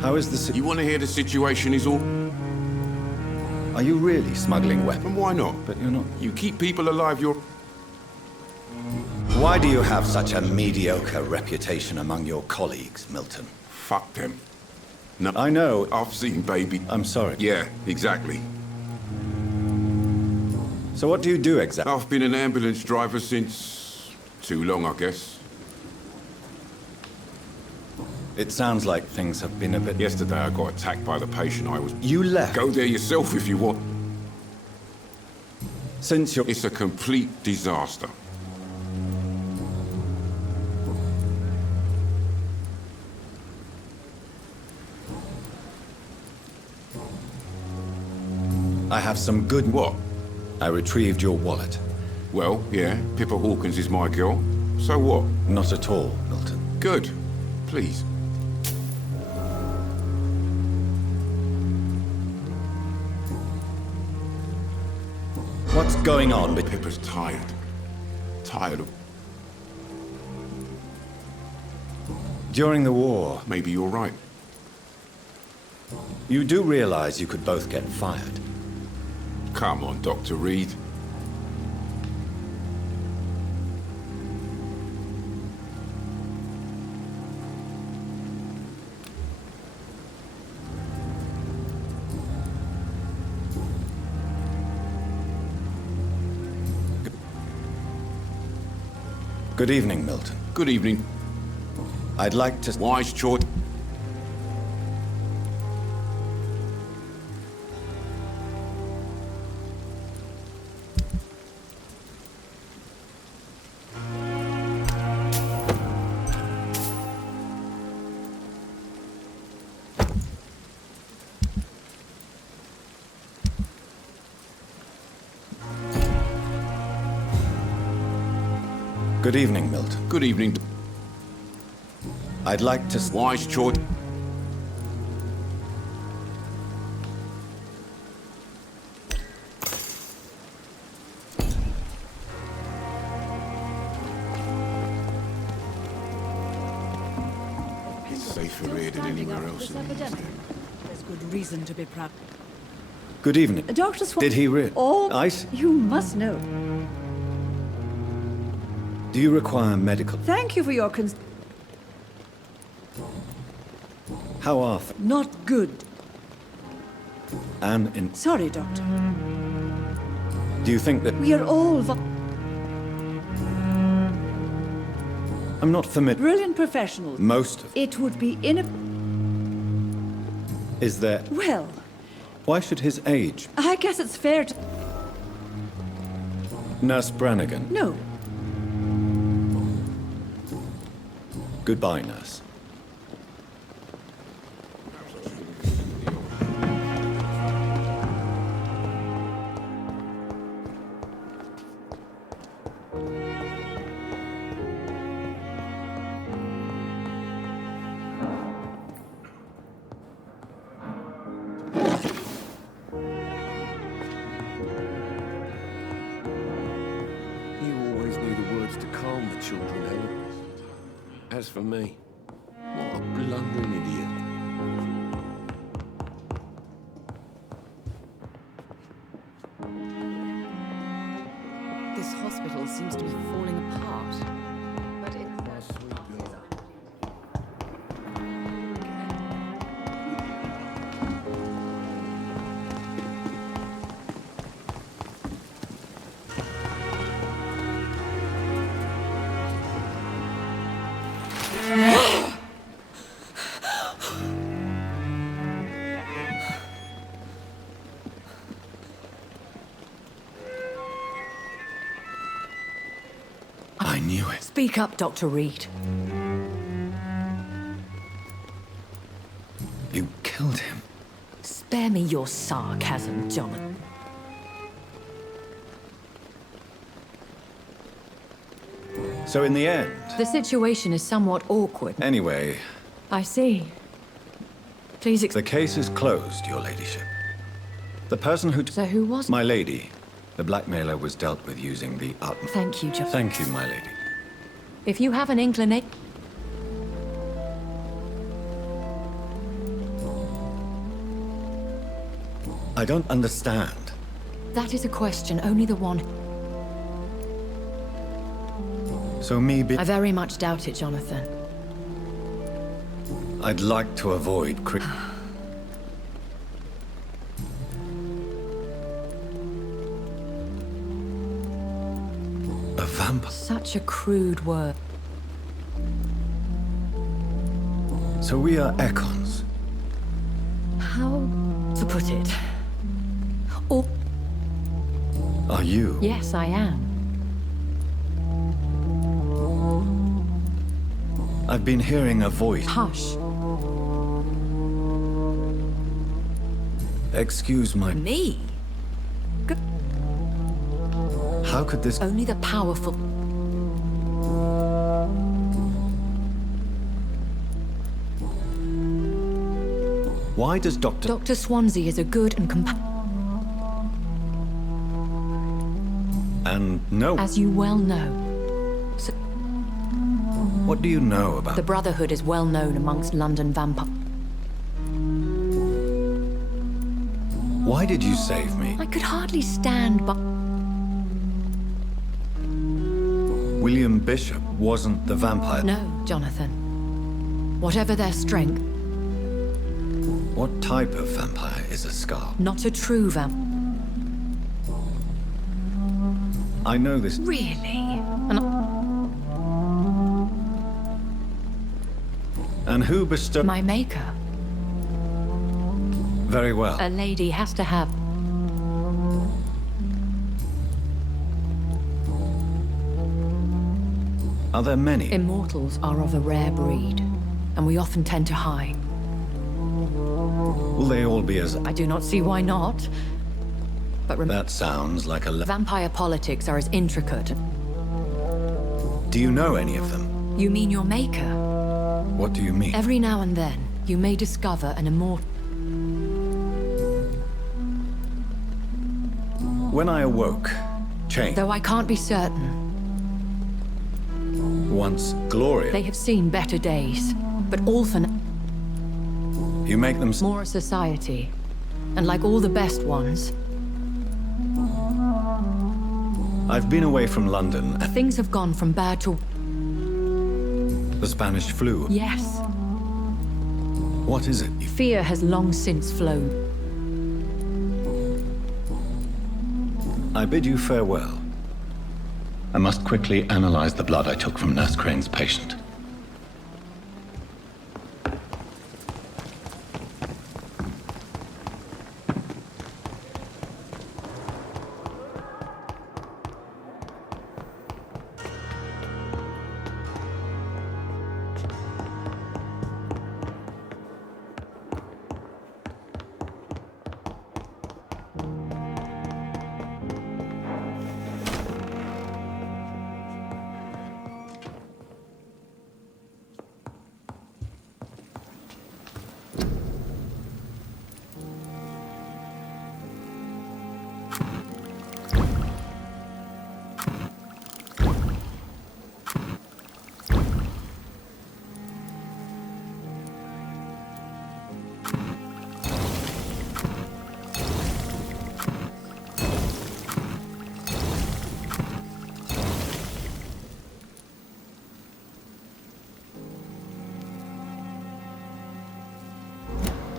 How is the You want to hear the situation is all? Are you really smuggling weapons? And why not? But you're not. You keep people alive, you're... Why do you have such a mediocre reputation among your colleagues, Milton? Fuck them. No. I know. I've seen, baby. I'm sorry. Yeah, exactly. So what do you do exactly? I've been an ambulance driver since... too long, I guess. It sounds like things have been a bit... Yesterday I got attacked by the patient I was... You left? Go there yourself if you want. Since you're... It's a complete disaster. I have some good... What? I retrieved your wallet. Well, yeah, Pippa Hawkins is my girl. So what? Not at all, Milton. Good. Please. What's going on? Pippa's tired. Tired of... During the war... Maybe you're right. You do realize you could both get fired. Come on, Dr. Reed. Good evening, Milton. Good evening. I'd like to... Wise choice. Good evening, Milton. Good evening. I'd like to... Wise choice. It's safer here than anywhere else in the East End. There's good reason to be proud. Good evening. Dr. Swan... Did he really... All... Ice? You must know. Do you require medical... Thank you for your How are things? Not good. And in... Sorry, Doctor. Do you think that... We are all... I'm not familiar... Brilliant professionals. Most of... It would be Is there... Well... Why should his age... I guess it's fair to... Nurse Brannigan. No. Goodbye, nurse. As for me, what a blundering idiot. This hospital seems to be falling apart. But it's... I knew it. Speak up, Dr. Reed. You killed him. Spare me your sarcasm, Jonathan. So in the end... The situation is somewhat awkward. Anyway... I see. Please The case is closed, Your Ladyship. The person who... So who was... My lady. The blackmailer was dealt with using the utmost... Thank you, John. Thank you, my lady. If you have an inclination... I don't understand. That is a question only the one... So me be... I very much doubt it, Jonathan. I'd like to avoid... A vampire? Such a crude word. So we are Ekons. How to put it? Or... Are you? Yes, I am. I've been hearing a voice. Hush. Excuse my... Me? How could this... Only the powerful... Why does Dr. Dr. Swansea is a good and And no... As you well know. So What do you know about... the Brotherhood is well known amongst London vampires. Why did you save me? I could hardly stand by... William Bishop wasn't the vampire. No, Jonathan. Whatever their strength... What type of vampire is a Scar? Not a true vamp... I know this... Really? And who bestowed... My maker. Very well. A lady has to have... Are there many? Immortals are of a rare breed, and we often tend to hide. Will they all be as... I do not see why not. But That sounds like a... vampire politics are as intricate. Do you know any of them? You mean your maker? What do you mean? Every now and then, you may discover an immortal... When I awoke, changed. Though I can't be certain. Once glorious. They have seen better days, but all for now. You make them... More a society. And like all the best ones... I've been away from London. Things have gone from bad to... The Spanish flu. Yes. What is it? Fear has long since flown. I bid you farewell. I must quickly analyze the blood I took from Nurse Crane's patient.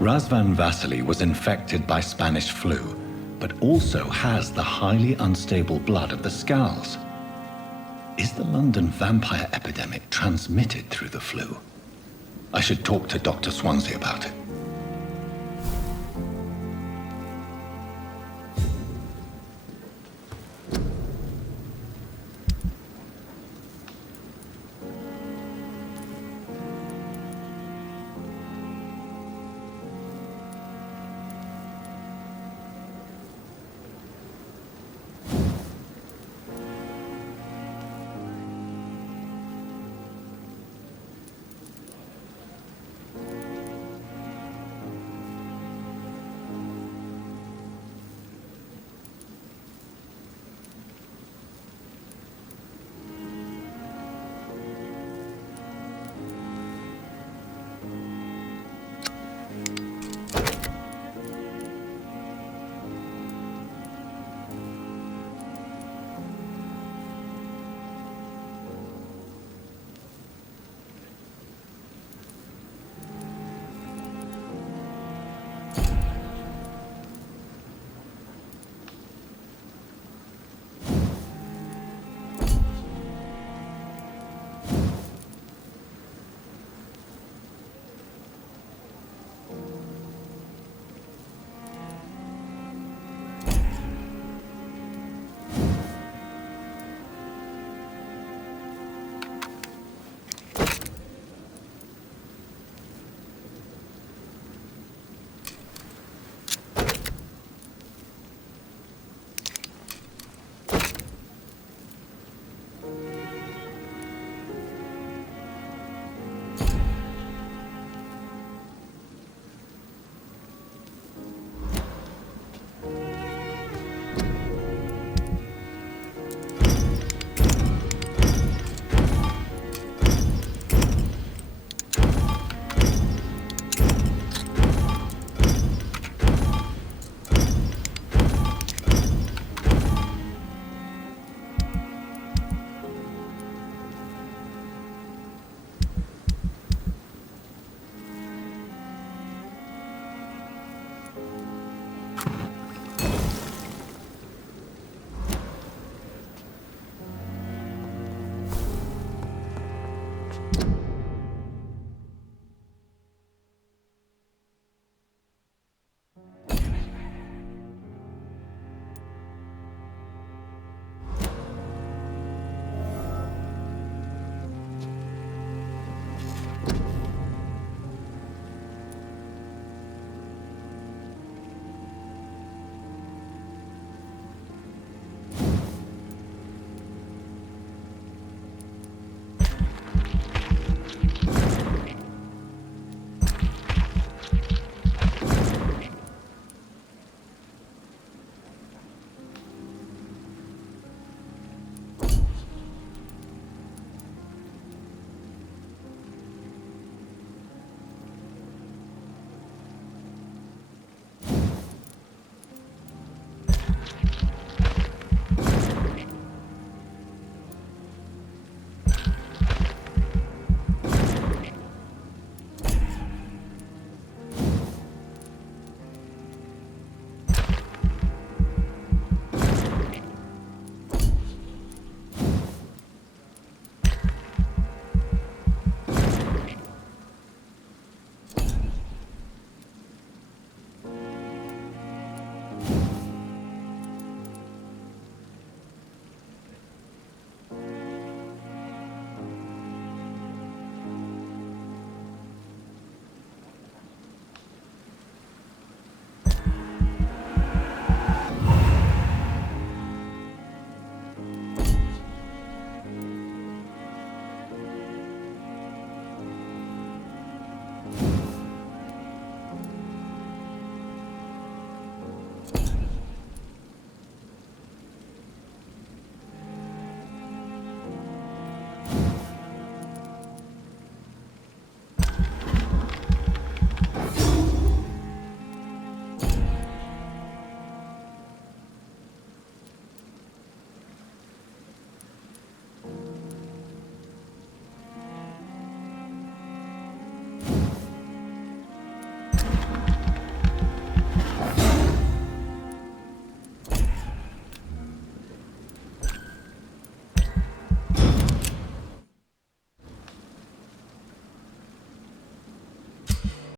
Razvan Vasily was infected by Spanish flu, but also has the highly unstable blood of the Scowls. Is the London vampire epidemic transmitted through the flu? I should talk to Dr. Swansea about it.